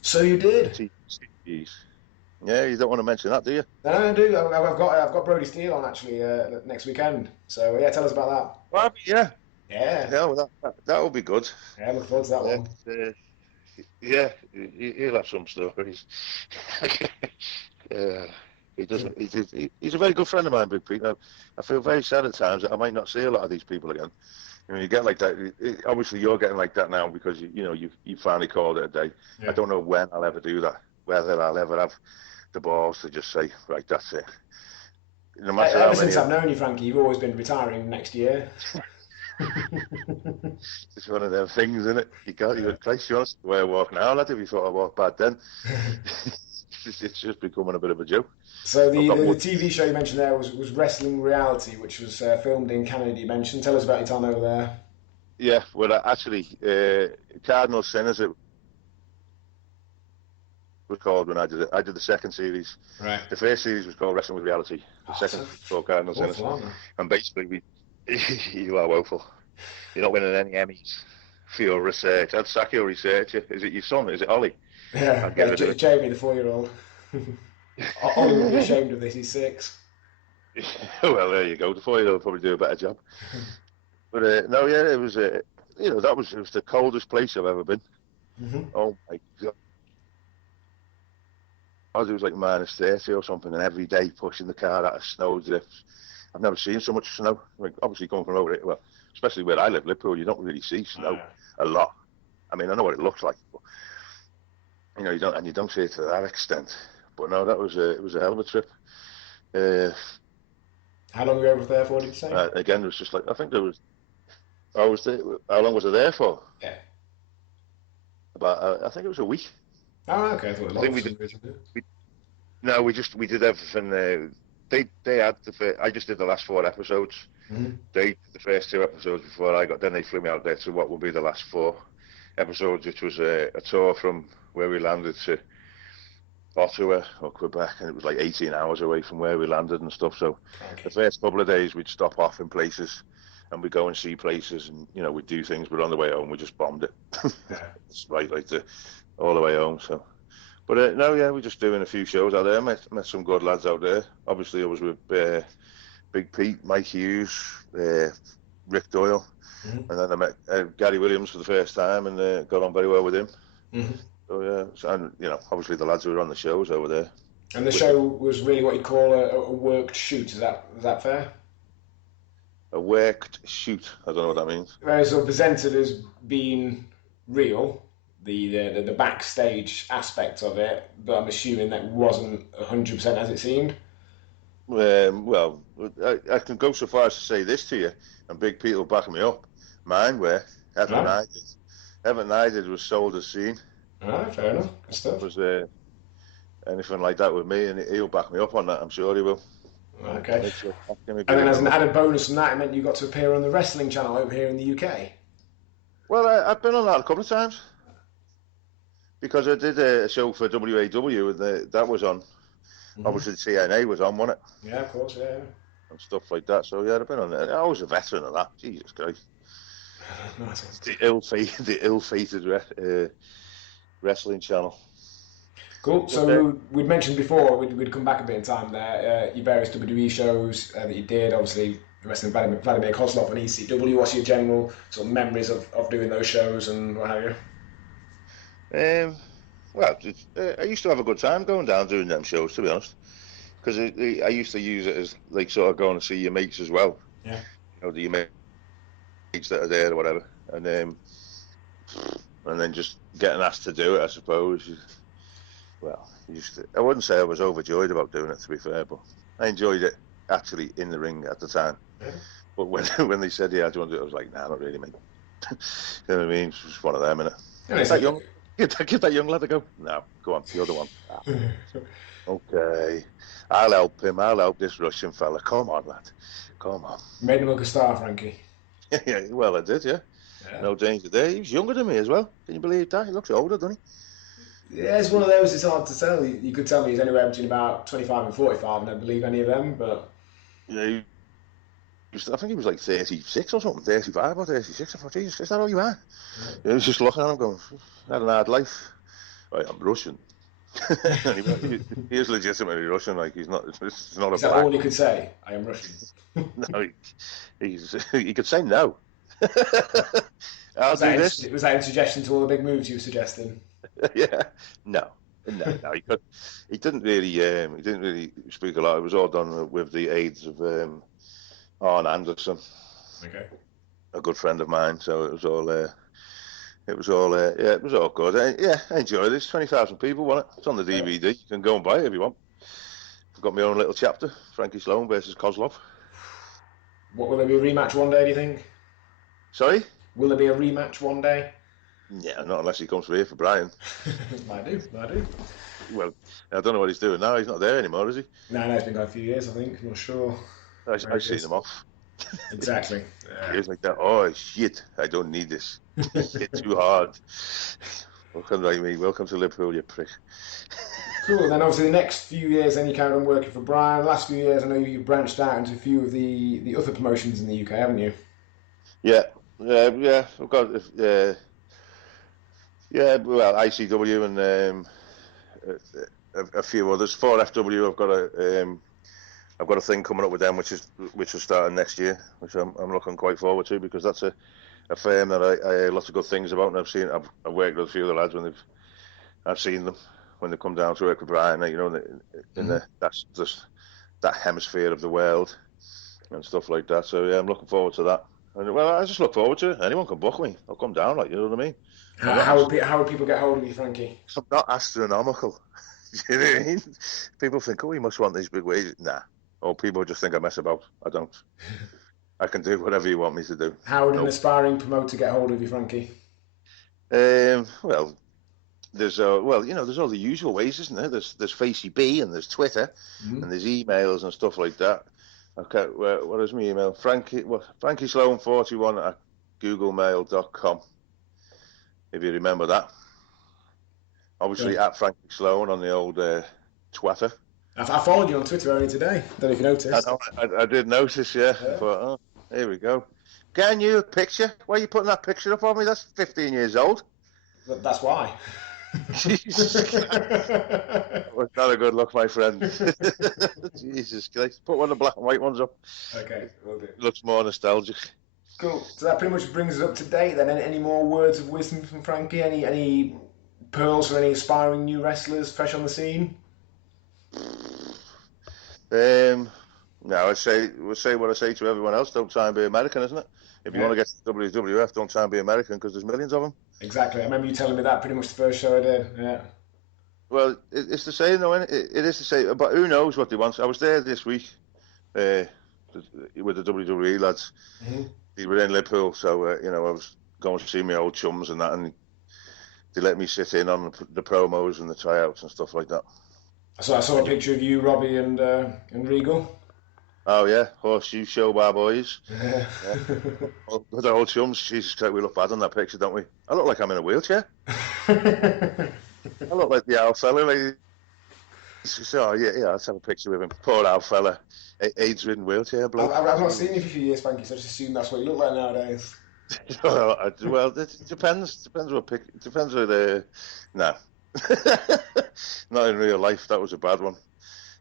So you did. TVs. Yeah, you don't want to mention that, do you? No, I do. I've got Brody Steele on actually next weekend. So yeah, tell us about that. Well, yeah. Yeah. Yeah, well, that will be good. Yeah, look forward to that one. Yeah, he'll have some stories. He doesn't. He's a very good friend of mine, Big Pete. I feel very sad at times that I might not see a lot of these people again. You get like that. Obviously, you're getting like that now because you finally called it a day. Yeah. I don't know when I'll ever do that. Whether I'll ever have the balls to just say, right, that's it. No matter ever since I've known you, Frankie, you've always been retiring next year. It's one of them things, isn't it? You got Christ, you honest the way I walk now, lad. If you thought I walked bad then, it's just becoming a bit of a joke. So the TV show you mentioned there was Wrestling Reality, which was filmed in Canada. You mentioned. Tell us about your time over there. Yeah, well, actually, Cardinal Sinners it was called when I did it. I did the second series. Right. The first series was called Wrestling with Reality. The second was called Cardinal Sinners. And basically, you are woeful. You're not winning any Emmys for your research. I'd sack your research. Is it your son? Is it Ollie? Yeah, Jamie, the 4-year-old. Ollie will be ashamed of this. He's 6. Well, there you go. The 4-year-old will probably do a better job. But no, yeah, it was. It was the coldest place I've ever been. Oh my God. It was like -30 or something, and every day pushing the car out of snow drifts. I've never seen so much snow. I mean, obviously coming from over it, well, especially where I live, Liverpool, you don't really see snow a lot. I mean, I know what it looks like, but you don't see it to that extent. But no, it was a hell of a trip. How long were you over there for? Did you say? Again, it was just like I think there was. I was there. How long was I there for? Yeah. About I think it was a week. Oh, okay. I think we did. We did everything. They had I just did the last 4 episodes. They did the first 2 episodes before I got. Then they flew me out there to what will be the last 4, episodes, which was a tour from where we landed to Ottawa or Quebec, and it was like 18 hours away from where we landed and stuff. So the first couple of days we'd stop off in places and we'd go and see places, and we'd do things, but on the way home we just bombed it. It's right, all the way home. So, but no, yeah, we're just doing a few shows out there. Met some good lads out there. Obviously I was with Big Pete, Mike Hughes, Rick Doyle, and then I met Gary Williams for the first time, and got on very well with him. So yeah, and obviously the lads who were on the shows over there. And the show was really what you call a worked shoot. Is that fair? A worked shoot. I don't know what that means. Well, it's sort of presented as being real, the backstage aspect of it, but I'm assuming that wasn't 100% as it seemed. Well, I can go so far as to say this to you, and Big Pete will back me up. Mine were Everton I did. Everton I did was sold as seen. Fair enough. Good stuff. Was anything like that with me, and he'll back me up on that. I'm sure he will. Okay. And then as an added bonus from that, it meant you got to appear on the wrestling channel over here in the UK. Well, I've been on that a couple of times because I did a show for WAW, and that was on. Obviously, TNA was on, wasn't it? Yeah, of course, yeah. And stuff like that. So yeah, I've been on it. I was a veteran of that. Jesus Christ. The ill-fated wrestling channel. Cool. So we'd mentioned before, we'd come back a bit in time there, your various WWE shows that you did, obviously wrestling Vladimir Kozlov on ECW. What's your general sort of memories of doing those shows and what have you? Well, I used to have a good time going down doing them shows, to be honest, because I used to use it as like sort of going to see your mates as well. Yeah. The mates that are there or whatever, and then just getting asked to do it, I suppose. Well, I wouldn't say I was overjoyed about doing it, to be fair, but I enjoyed it actually in the ring at the time. Yeah. But when they said, yeah, do you want to do it, I was like, nah, not really, mate. You know what I mean? It's just one of them, innit? Yeah, give that young lad a go. No, go on, the other one. Okay, I'll help him. I'll help this Russian fella. Come on, lad. Come on. Made him look a star, Frankie. Yeah, well, I did, yeah. No danger there. He was younger than me as well. Can you believe that? He looks older, doesn't he? Yeah, it's one of those, it's hard to tell. You could tell me he's anywhere between about 25 and 45, and I don't believe any of them, but... Yeah, I think he was like 36 or something, 35 or 36. I thought, Jesus, is that all you are? Yeah. He was just looking at him going, had an hard life. Right, I'm Russian. he is legitimately Russian, like he's not. It's not is that all he could say? I am Russian. No, he could say no. Was that in suggestion to all the big moves you were suggesting? Yeah, no, he didn't really speak a lot. It was all done with the aids of Arn Anderson, a good friend of mine. So it was all good. I enjoyed it. It's 20,000 people, wasn't it? It's on the DVD. You can go and buy it if you want. I've got my own little chapter, Frankie Sloane versus Kozlov. What, will there be a rematch one day, do you think? Sorry? Will there be a rematch one day? Yeah, not unless he comes here for Brian. Might do. Well, I don't know what he's doing now. He's not there anymore, is he? No, it's been gone a few years, I think. I'm not sure. I've seen him off. Exactly. He's like that. Oh, shit. I don't need this. It's too hard. Welcome to Liverpool, you prick. Cool. Then obviously the next few years, then you carried on working for Brian. The last few years, I know you've branched out into a few of the other promotions in the UK, haven't you? Yeah. I've got well, ICW and a few others. For FW, I've got a thing coming up with them, which will start next year, which I'm looking quite forward to, because that's a firm that I hear lots of good things about, and I've worked with a few of the lads when I've seen them when they come down to work with Brian, that's just that hemisphere of the world and stuff like that. So yeah, I'm looking forward to that. And, well, I just look forward to it. Anyone can book me. I'll come down, you know what I mean? How would people get hold of you, Frankie? I'm not astronomical. You know what I mean? People think, oh, you must want these big wages. Nah. Or people just think I mess about. I don't. I can do whatever you want me to do. How would an aspiring promoter get hold of you, Frankie? Well, there's there's all the usual ways, isn't there? There's Facey B, and there's Twitter, and there's emails and stuff like that. Okay, what is my email? Frankie Sloane 41 at googlemail.com. if you remember that. Obviously, Yeah. at Frankie Sloane on the old Twitter. I followed you on Twitter only today. Don't know if you noticed. I did notice, yeah. I thought, oh, here we go. Getting you a picture? Why are you putting that picture up on me? That's 15 years old. That's why. Jesus Christ. That was not a good look, my friend. Jesus Christ. Put one of the black and white ones up. Okay, will do. It looks more nostalgic. Cool. So that pretty much brings us up to date then. Any more words of wisdom from Frankie? Any pearls for any aspiring new wrestlers fresh on the scene? No, we'll say what I say to everyone else. Don't try and be American, isn't it? If you want to get to WWF, don't try and be American because there's millions of them. Exactly. I remember you telling me that pretty much the first show I did. Yeah. Well, it's the same though, isn't it? It is the same, but who knows what they want. I was there this week with the WWE lads. Mm-hmm. They were in Liverpool, so I was going to see my old chums and that, and they let me sit in on the promos and the tryouts and stuff like that. So I saw a picture of you, Robbie, and Regal. Oh yeah, horseshoe show bar boys. Yeah. Well, with our old chums, Jesus Christ, we look bad on that picture, don't we? I look like I'm in a wheelchair. I look like the old fella. Like, oh yeah, let's have a picture with him. Poor old fella, AIDS-ridden wheelchair bloke. I've not seen you for a few years, Frankie, so I just assume that's what you look like nowadays. Well, it depends. Depends what the. No, not in real life. That was a bad one.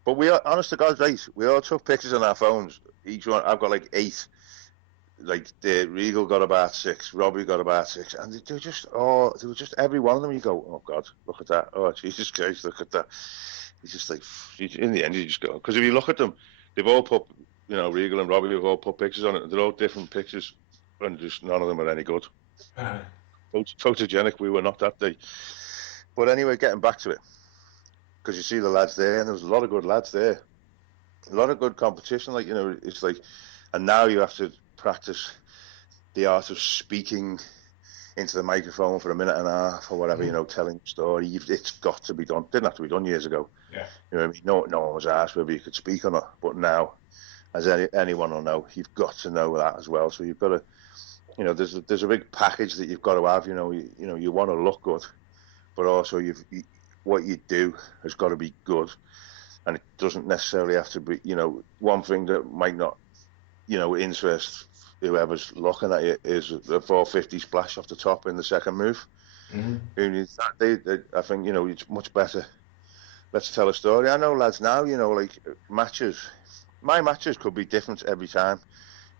But we are, honest to God, right? We all took pictures on our phones. Each one, I've got like 8. Like Regal got about 6, Robbie got about 6, and they were just every one of them. You go, oh God, look at that! Oh Jesus Christ, look at that! It's just like, in the end, you just go, because if you look at them, they've all put, Regal and Robbie have all put pictures on it. They're all different pictures, and just none of them are any good. Photogenic, we were not that day. But anyway, getting back to it. Because you see the lads there, and there was a lot of good lads there. A lot of good competition, it's like, and now you have to practice the art of speaking into the microphone for a minute and a half or whatever, telling a story. It's got to be done. Didn't have to be done years ago. Yeah. You know what I mean? No one was asked whether you could speak or not. But now, as anyone will know, you've got to know that as well. So you've got to, there's a big package that you've got to have. You want to look good, but also what you do has got to be good, and it doesn't necessarily have to be, one thing that might not, interest whoever's looking at you is the 450 splash off the top in the second move. Mm-hmm. I think, it's much better. Let's tell a story. I know lads now, like matches. My matches could be different every time.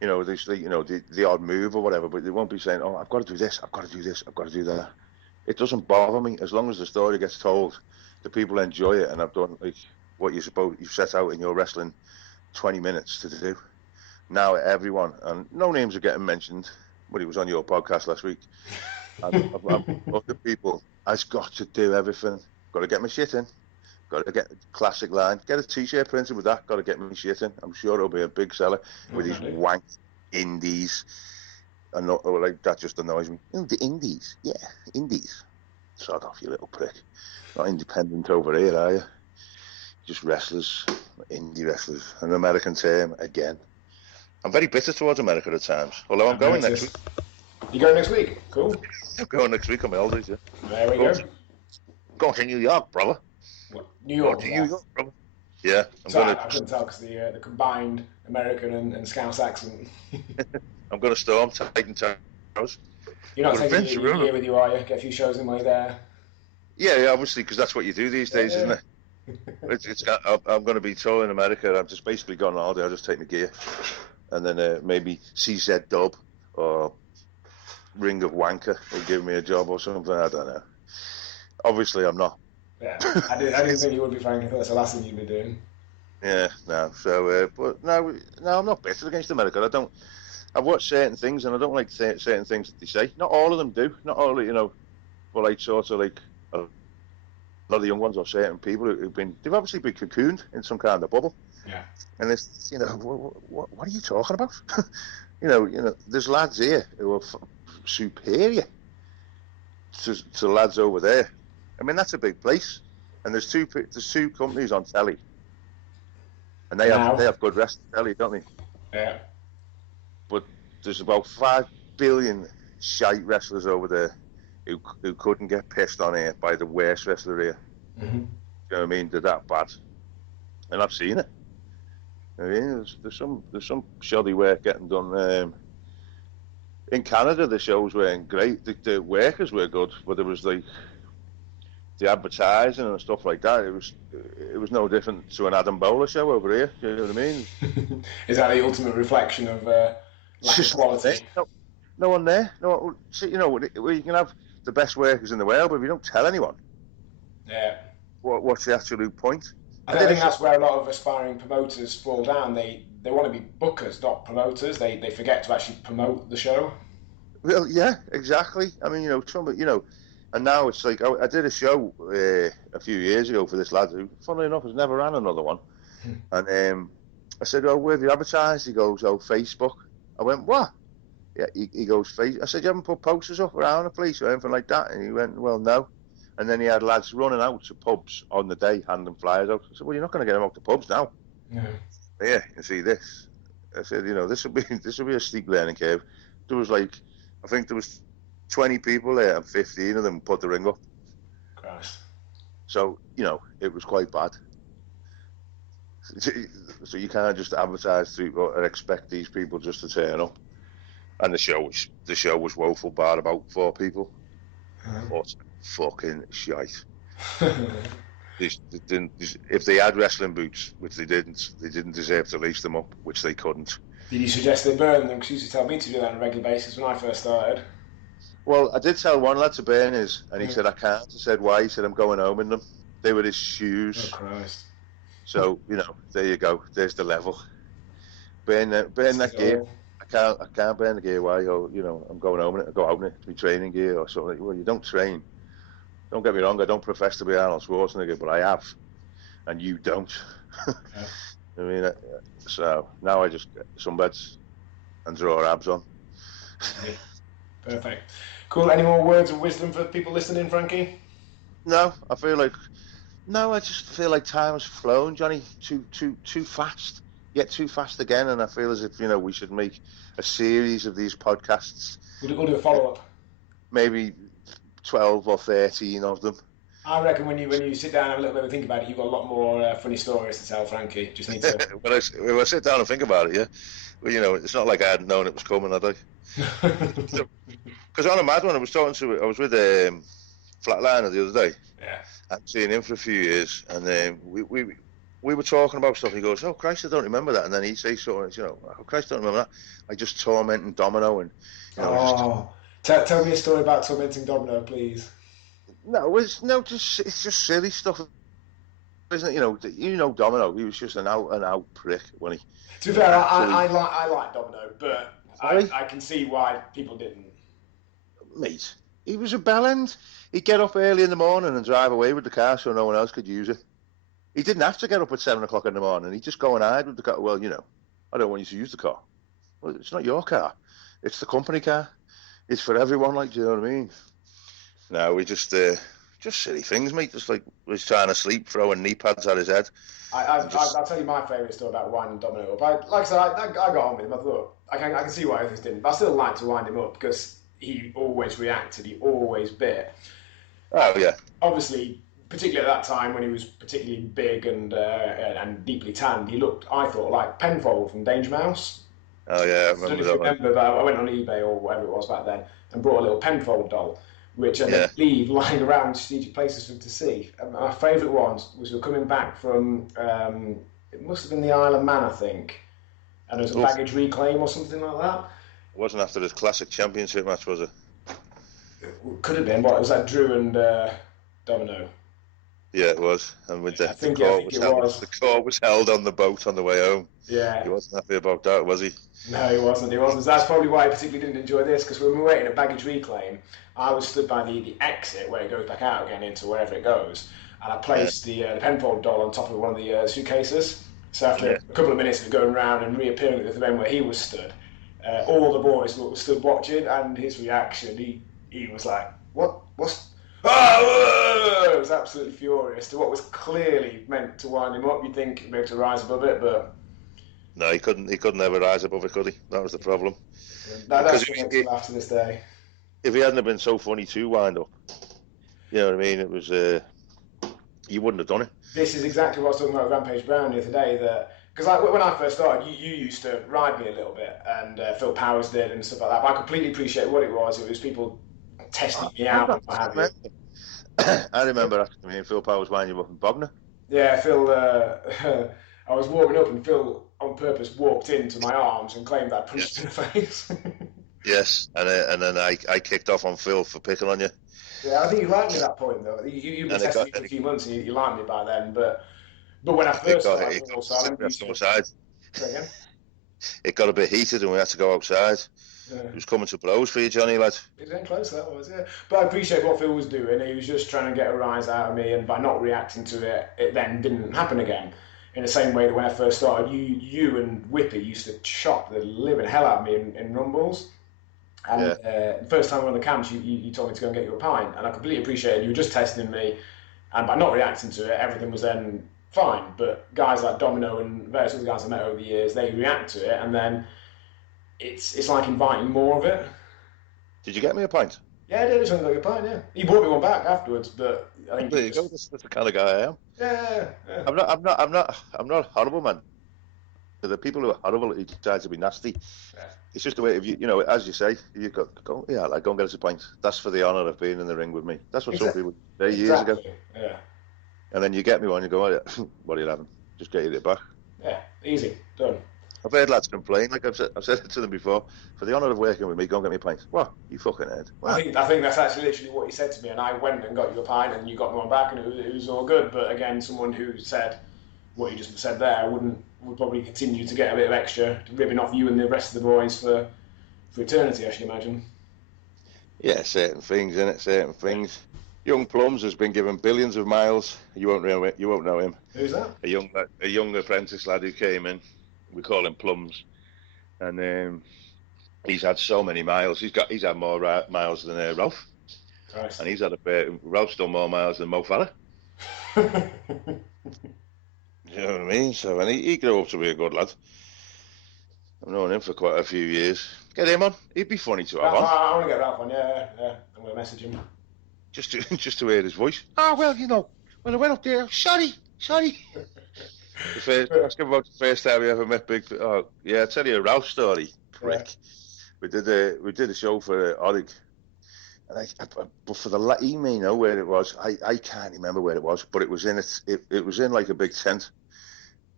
There's the odd move or whatever, but they won't be saying, oh, I've got to do this, I've got to do this, I've got to do that. It doesn't bother me as long as the story gets told, the people enjoy it, and I've done like what you've set out in your wrestling 20 minutes to do. Now everyone, and no names are getting mentioned, but it was on your podcast last week. And other people, I've got to do everything. Got to get my shit in. Got to get classic line. Get a T-shirt printed with that. Got to get my shit in. I'm sure it'll be a big seller with these wank indies. And not, like that just annoys me. The indies, yeah, indies. Sod off, you little prick. Not independent over here, are you? Just wrestlers, indie wrestlers. An American term again. I'm very bitter towards America at times. Although I'm going next week. You going next week? Cool. I'm going next week on my holidays, yeah. There we go. Going to New York, brother. What? New York. New York, brother. Yeah. I couldn't tell because the combined American and Scouse accent. I'm going to storm Titan Towers. You're not taking your gear with you, are you? Get a few shows in while you're there. Yeah, obviously, because that's what you do these days, isn't it? I'm going to be touring America. I've just basically gone on holiday. I'll just take my gear. And then maybe CZ Dub or Ring of Wanker will give me a job or something. I don't know. Obviously, I'm not. Yeah, I didn't think you would be, Frank. I thought that's the last thing you'd be doing. Yeah, no. So, but no, I'm not bitter against America. I've watched certain things and I don't like certain things that they say. Not all of them do. Not all, but like sort of like a lot of the young ones or certain people they've obviously been cocooned in some kind of bubble. Yeah. And it's, what are you talking about? There's lads here who are superior to lads over there. I mean, that's a big place, and there's two companies on telly, and they have good wrestling telly, don't they? Yeah. But there's about 5 billion shite wrestlers over there who couldn't get pissed on here by the worst wrestler here. Mm-hmm. You know what I mean? They're that bad, and I've seen it. I mean, there's some shoddy work getting done. In Canada, the shows weren't great. The workers were good, but there was like the advertising and stuff like that. It was no different to an Adam Bowler show over here. You know what I mean? Is that the ultimate reflection of lack of quality? No one there. No, see, you know, where you can have the best workers in the world, but if you don't tell anyone, Yeah. what's the absolute point? I think that's where a lot of aspiring promoters fall down. They want to be bookers, not promoters. They forget to actually promote the show. Well, yeah, exactly. I mean, and now it's like I did a show a few years ago for this lad who, funnily enough, has never ran another one. And I said, "Oh, where have you advertised?" He goes, "Oh, Facebook." I went, "What?" Yeah, he goes, "Facebook." I said, "You haven't put posters up around the place or anything like that?" And he went, "Well, no." And then he had lads running out to pubs on the day, handing flyers out. I said, "Well, you're not going to get them out to pubs now." Yeah. Yeah, you see this. I said, this will be a steep learning curve. There was I think there was 20 people there, and 15 of them put the ring up. Christ. So it was quite bad. So you can't just advertise through and expect these people just to turn up. And the show was woeful bad. About 4 people. What fucking shite. If they had wrestling boots, which they didn't deserve to lace them up, which they couldn't. Did you suggest they burn them? Because you used to tell me to do that on a regular basis when I first started. Well, I did tell one lad to burn his, and he said, "I can't." I said, "Why?" He said, "I'm going home in them." They were his shoes. Oh, Christ. So, there you go. There's the level. Burn that gear. I can't burn the gear. Why? Or, I'm going home in it. I go out in it to be training gear or something. Well, you don't train. Don't get me wrong. I don't profess to be Arnold Schwarzenegger, but I have, and you don't. Yeah. I mean, so now I just get sunbeds and draw abs on. Perfect. Cool. Any more words of wisdom for people listening, Frankie? No, I just feel like time has flown, Johnny, too fast. Yet too fast again, and I feel as if we should make a series of these podcasts. We'll do a follow-up. Maybe 12 or 13 of them. I reckon when you sit down and have a little bit of a think about it, you've got a lot more funny stories to tell, Frankie. Just need to. When I sit down and think about it, yeah. Well, it's not like I hadn't known it was coming, had I? Because on a mad one, I was with Flatliner the other day. Yeah. I hadn't seen him for a few years, and we were talking about stuff. He goes, "Oh Christ, I don't remember that." And then he says something, "Oh Christ, I don't remember that." I just tormenting Domino, and tell me a story about tormenting Domino, please. No, it's just silly stuff, isn't it? Domino. He was just an out prick, wasn't he? To be fair, I like Domino, but I can see why people didn't. Mate, he was a bellend. He'd get up early in the morning and drive away with the car so no one else could use it. He didn't have to get up at 7 o'clock in the morning. He'd just go and hide with the car. Well, I don't want you to use the car. Well, it's not your car. It's the company car. It's for everyone, do you know what I mean? No, we just silly things, mate. Just like he's trying to sleep, throwing knee pads at his head. I'll tell you my favourite story about winding Domino up. Like I said, I got on with him. I thought, I can see why others didn't. But I still like to wind him up because he always reacted. He always bit. Oh, yeah. Obviously, particularly at that time when he was particularly big and deeply tanned, he looked, I thought, like Penfold from Danger Mouse. Oh yeah, I remember that. I went on eBay or whatever it was back then and bought a little Penfold doll, which I leave lying around strategic places for him to see. And my favourite ones was we were coming back from, it must have been the Isle of Man, I think, and there was a baggage reclaim or something like that. It wasn't after this classic championship match, was it? It could have been. What, it was that Drew and Domino? Yeah, it was. And with the the court was held on the boat on the way home. Yeah. He wasn't happy about that, was he? No, he wasn't. That's probably why I particularly didn't enjoy this, because when we were waiting at baggage reclaim, I was stood by the exit where it goes back out again into wherever it goes, and I placed the Penfold doll on top of one of the suitcases. So after a couple of minutes of going round and reappearing at the end where he was stood, all the boys were stood watching, and his reaction, he was like, what's... Oh! It was absolutely furious to what was clearly meant to wind him up. You'd think he'd be able to rise above it, but... No, he couldn't ever rise above it, could he? That was the problem. That's what makes me laugh to this day. if he hadn't have been so funny to wind up, you know what I mean? It was you wouldn't have done it. This is exactly what I was talking about with Rampage Brown the other day. That because when I first started, you used to ride me a little bit, and Phil Powers did and stuff like that. But I completely appreciate what it was. It was people testing me out and what have you. I remember after me and Phil Powers winding you up in Bognor. Yeah, Phil. I was warming up, and Phil on purpose walked into my arms and claimed I punched him in the face. Yes, and then I kicked off on Phil for picking on you. Yeah, I think you liked me at that point though. You've been testing me for a few months, and you liked me by then. But when I first started, it got a bit heated, and we had to go outside. Yeah. It was coming to blows for you, Johnny, lad. It was getting close, that was, yeah. But I appreciate what Phil was doing. He was just trying to get a rise out of me, and by not reacting to it, it then didn't happen again. In the same way that when I first started, you and Whippy used to chop the living hell out of me in rumbles. And the first time we were on the camps, you told me to go and get you a pint, and I completely appreciated you were just testing me, and by not reacting to it, everything was then fine. But guys like Domino and various other guys I met over the years, they react to it, and then it's like inviting more of it. Did you get me a pint? Yeah, I did. I just got you a pint. Yeah, he bought me one back afterwards, but I think there you go. That's the kind of guy I am. Yeah. I'm not horrible, man. The people who are horrible, who decide to be nasty. Yeah. It's just the way, if you know, as you say, you go and get us a pint. That's for the honour of being in the ring with me. That's what some people say years ago. Yeah. And then you get me one, you go, what are you having? Just get you it back. Yeah, easy, done. I've heard lads complain, like I've said it to them before, for the honour of working with me, go and get me a pint. What? You fucking head. I think that's actually literally what he said to me, and I went and got you a pint, and you got me one back, and it was all good. But again, someone who said what you just said there would probably continue to get a bit of extra, ribbing off you and the rest of the boys for eternity, I should imagine. Yeah, certain things, innit? Certain things. Young Plums has been given billions of miles. You won't know him. Who's that? A young apprentice lad who came in. We call him Plums, and he's had so many miles. He's had more miles than Ralph, nice. And he's had Ralph's done more miles than Mo Farah. You know what I mean? So, and he grew up to be a good lad. I've known him for quite a few years. Get him on. He'd be funny to have on. I want to get Ralph on. Yeah. I'm going to message him. Just to hear his voice. Well, when I went up there, sorry. Ask him about the first time we ever met Big. Oh, yeah, I'll tell you a Ralph story, prick. Yeah. We did a show for Orig, and but for the he may know where it was. I can't remember where it was, but it was in like a big tent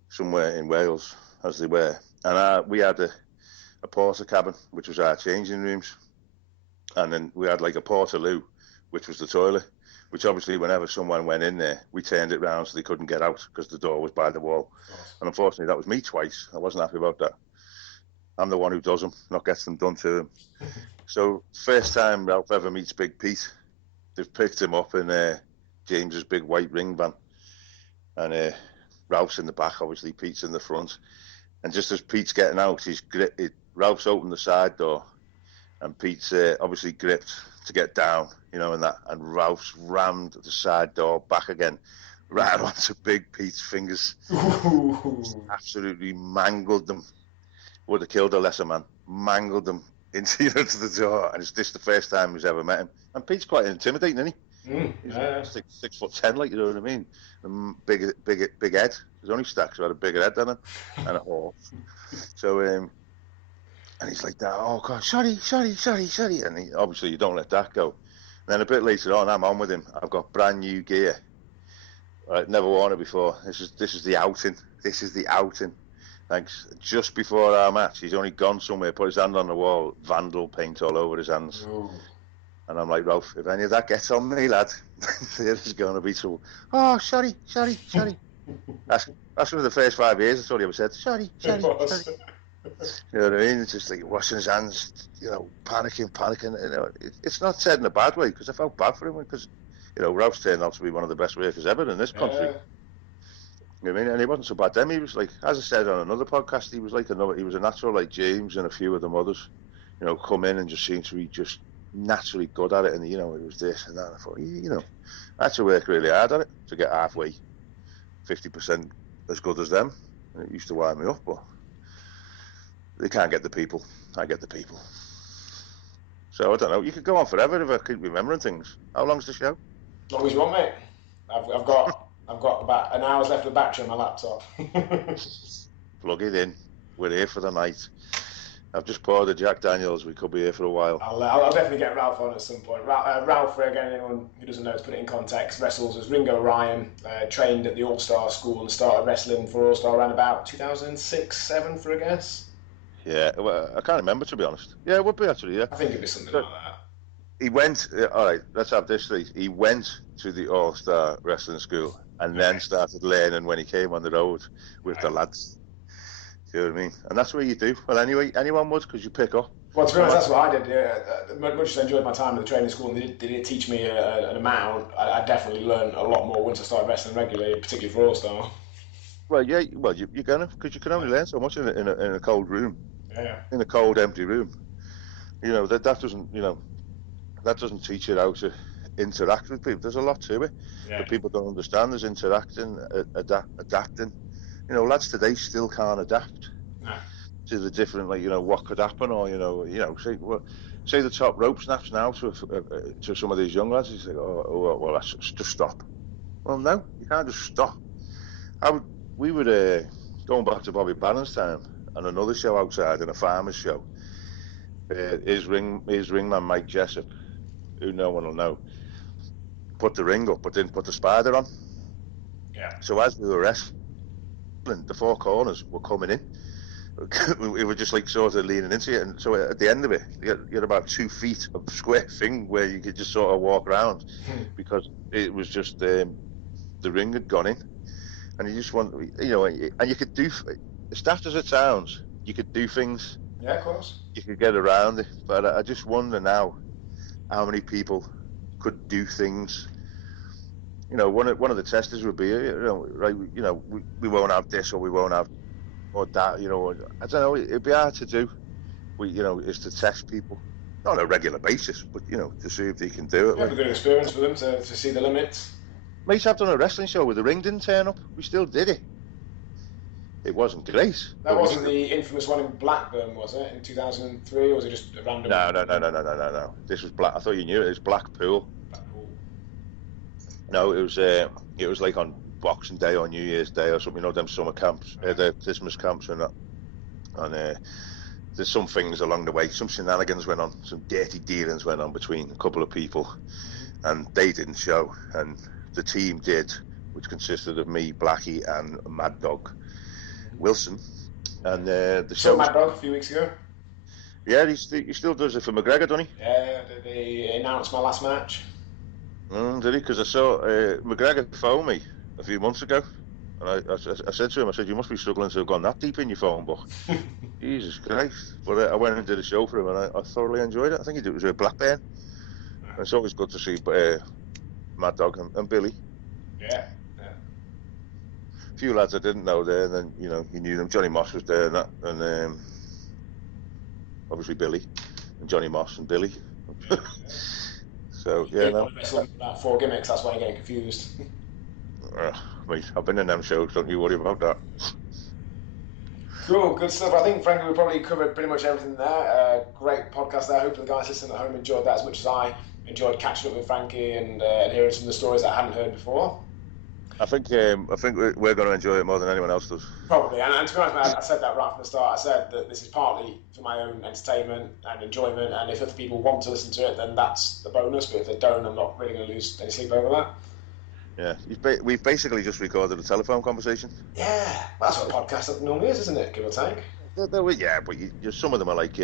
somewhere in Wales, as they were, and we had a porter cabin, which was our changing rooms, and then we had like a portaloo, which was the toilet. Which obviously, whenever someone went in there, we turned it round so they couldn't get out because the door was by the wall. And unfortunately, that was me twice. I wasn't happy about that. I'm the one who does them, not gets them done to them. So, first time Ralph ever meets Big Pete, they've picked him up in James's big white ring van. And Ralph's in the back, obviously, Pete's in the front. And just as Pete's getting out, Ralph's opened the side door, and Pete's obviously gripped to get down, and Ralph's rammed the side door back again, right onto Big Pete's fingers. Absolutely mangled them. Would have killed a lesser man. Mangled them into the door, and it's the first time he's ever met him. And Pete's quite intimidating, isn't he? He's 6'10", like, you know what I mean? And big head. There's only Stacks who had a bigger head than him, and a horse. So, and he's like that. Oh God, sorry. And obviously you don't let that go. And then a bit later on, I'm on with him. I've got brand new gear. I've never worn it before. This is the outing. Thanks. Just before our match, he's only gone somewhere, put his hand on the wall, vandal paint all over his hands. Ooh. And I'm like, Ralph, if any of that gets on me, lad, there's going to be trouble. Oh, sorry. That's one of the first 5 years. That's all he ever said. Sorry. You know what I mean? It's just like washing his hands, panicking. It's not said in a bad way, because I felt bad for him, because Ralph's turned out to be one of the best workers ever in this country. You know what I mean? And he wasn't so bad then. He was like, as I said on another podcast, he was a natural like James and a few of them others. Come in and just seemed to be just naturally good at it, and it was this and that. And I thought, I had to work really hard at it to get halfway, 50% as good as them. And it used to wind me up, but they can't get the people. I get the people. So I don't know. You could go on forever if I keep remembering things. How long's the show? As long as you want, mate. I've got about an hour's left of battery on my laptop. Plug it in. We're here for the night. I've just poured a Jack Daniels. We could be here for a while. I'll definitely get Ralph on at some point. Ralph, again, anyone who doesn't know, to put it in context, wrestles as Ringo Ryan, trained at the All-Star School and started wrestling for All-Star around about 2006-07, for a guess. Yeah, well, I can't remember, to be honest. Yeah, it would be, actually, yeah. I think it'd be something like that. He went, all right, let's have this straight. He went to the All-Star Wrestling School and then started learning when he came on the road with the lads. You know what I mean? And that's what you do. Well, anyway, anyone would, because you pick up. Well, to be honest, that's what I did. Much as I enjoyed my time at the training school and they did teach me an amount, I definitely learned a lot more once I started wrestling regularly, particularly for All-Star. Well, yeah, well, you're gonna, because you can only learn so much in a cold room. Yeah. In a cold, empty room. You know, that doesn't, that doesn't teach you how to interact with people. There's a lot to it that people don't understand. There's interacting, adapting. You know, lads today still can't adapt to the different, like, what could happen, or say the top rope snaps now to some of these young lads. You say, well, that's just stop. Well, no, you can't just stop. We were going back to Bobby Barron's time on another show outside, in a farmer's show. His ringman Mike Jessup, who no one will know, put the ring up but didn't put the spider on. Yeah. So as we were wrestling, the four corners were coming in. We were just like sort of leaning into it, and so at the end of it, you had about 2 feet of square thing where you could just sort of walk around because it was just the ring had gone in, and you just want, and you could do, as daft as it sounds, you could do things. Yeah, of course. You could get around it, but I just wonder now how many people could do things. One of the testers would be, we won't have this, or we won't have, or that. I don't know. It'd be hard to do. Is to test people, not on a regular basis, but to see if they can do it. Have a good experience for them to see the limits. Mate, I've done a wrestling show where the ring didn't turn up. We still did it. It wasn't great. That wasn't the infamous one in Blackburn, was it, in 2003, or was it just a random? No. This was Black. I thought you knew it. It was Blackpool. No, it was like on Boxing Day or New Year's Day or something. Them summer camps, the Christmas camps and that. And there's some things along the way. Some shenanigans went on. Some dirty dealings went on between a couple of people, and they didn't show. And the team did, which consisted of me, Blackie, and Mad Dog Wilson. And the show. Mad Dog a few weeks ago. Yeah, he still does it for McGregor, doesn't he? Yeah, they announced my last match. Did he? Because I saw McGregor phone me a few months ago, and I said to him, you must be struggling to have gone that deep in your phone book. Jesus Christ. But I went and did a show for him, and I thoroughly enjoyed it. I think he did it was with Blackburn. And it's always good to see Mad Dog and Billy. Yeah. A few lads I didn't know there, and then, you knew them. Johnny Moss was there and that, and obviously Billy, and Johnny Moss and Billy. So, yeah, no. About 4 gimmicks, that's why you're getting confused. Mate, I've been in them shows, don't you worry about that. Cool, good stuff. I think, frankly, we probably covered pretty much everything there. Great podcast there. Hopefully the guys listening at home enjoyed that as much as I enjoyed catching up with Frankie and hearing some of the stories that I hadn't heard before. I think we're going to enjoy it more than anyone else does. Probably, and to be honest, man, I said that right from the start. I said that this is partly for my own entertainment and enjoyment, and if other people want to listen to it, then that's the bonus. But if they don't, I'm not really going to lose any sleep over that. Yeah, we've basically just recorded a telephone conversation. Yeah, that's what a podcast normally is, isn't it? Give or take. Yeah, but some of them are like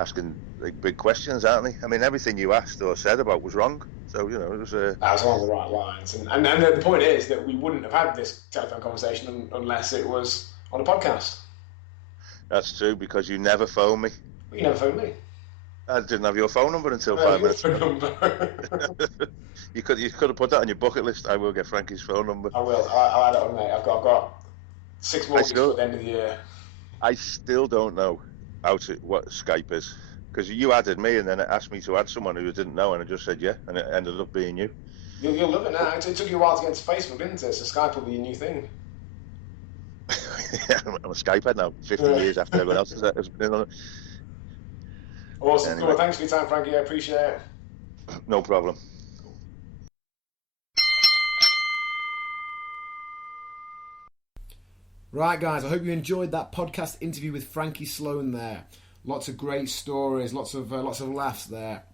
asking like big questions, aren't they? I mean, everything you asked or said about was wrong. So it was. That was along the right lines, and the point is that we wouldn't have had this telephone conversation unless it was on a podcast. That's true, because you never phoned me. You never phoned me. I didn't have your phone number until 5 minutes ago. You could have put that on your bucket list. I will get Frankie's phone number. I will. I'll add it on, mate. I've got 6 more weeks before the end of the year. I still don't know what Skype is, because you added me and then it asked me to add someone who didn't know, and I just said yeah, and it ended up being you. You'll love it now. It took you a while to get into Facebook, didn't it? So Skype will be a new thing. Yeah, I'm a Skypehead now, 15 years after everyone else has been on it. Awesome. Anyway. Cool. Thanks for your time, Frankie. I appreciate it. No problem. Right, guys, I hope you enjoyed that podcast interview with Frankie Sloane there. Lots of great stories, lots of laughs there.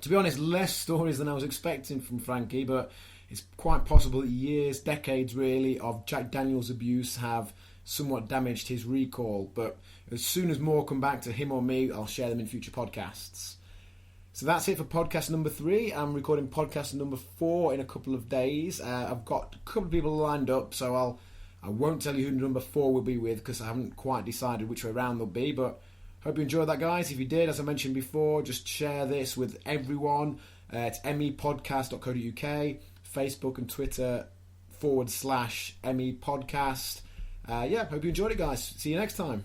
To be honest, less stories than I was expecting from Frankie, but it's quite possible that years, decades really, of Jack Daniels abuse have somewhat damaged his recall. But as soon as more come back to him or me, I'll share them in future podcasts. So that's it for podcast number 3. I'm recording podcast number 4 in a couple of days. I've got a couple of people lined up, so I won't tell you who number 4 will be with because I haven't quite decided which way around they'll be, but hope you enjoyed that, guys. If you did, as I mentioned before, just share this with everyone. It's mepodcast.co.uk, Facebook and Twitter /mepodcast. Hope you enjoyed it, guys. See you next time.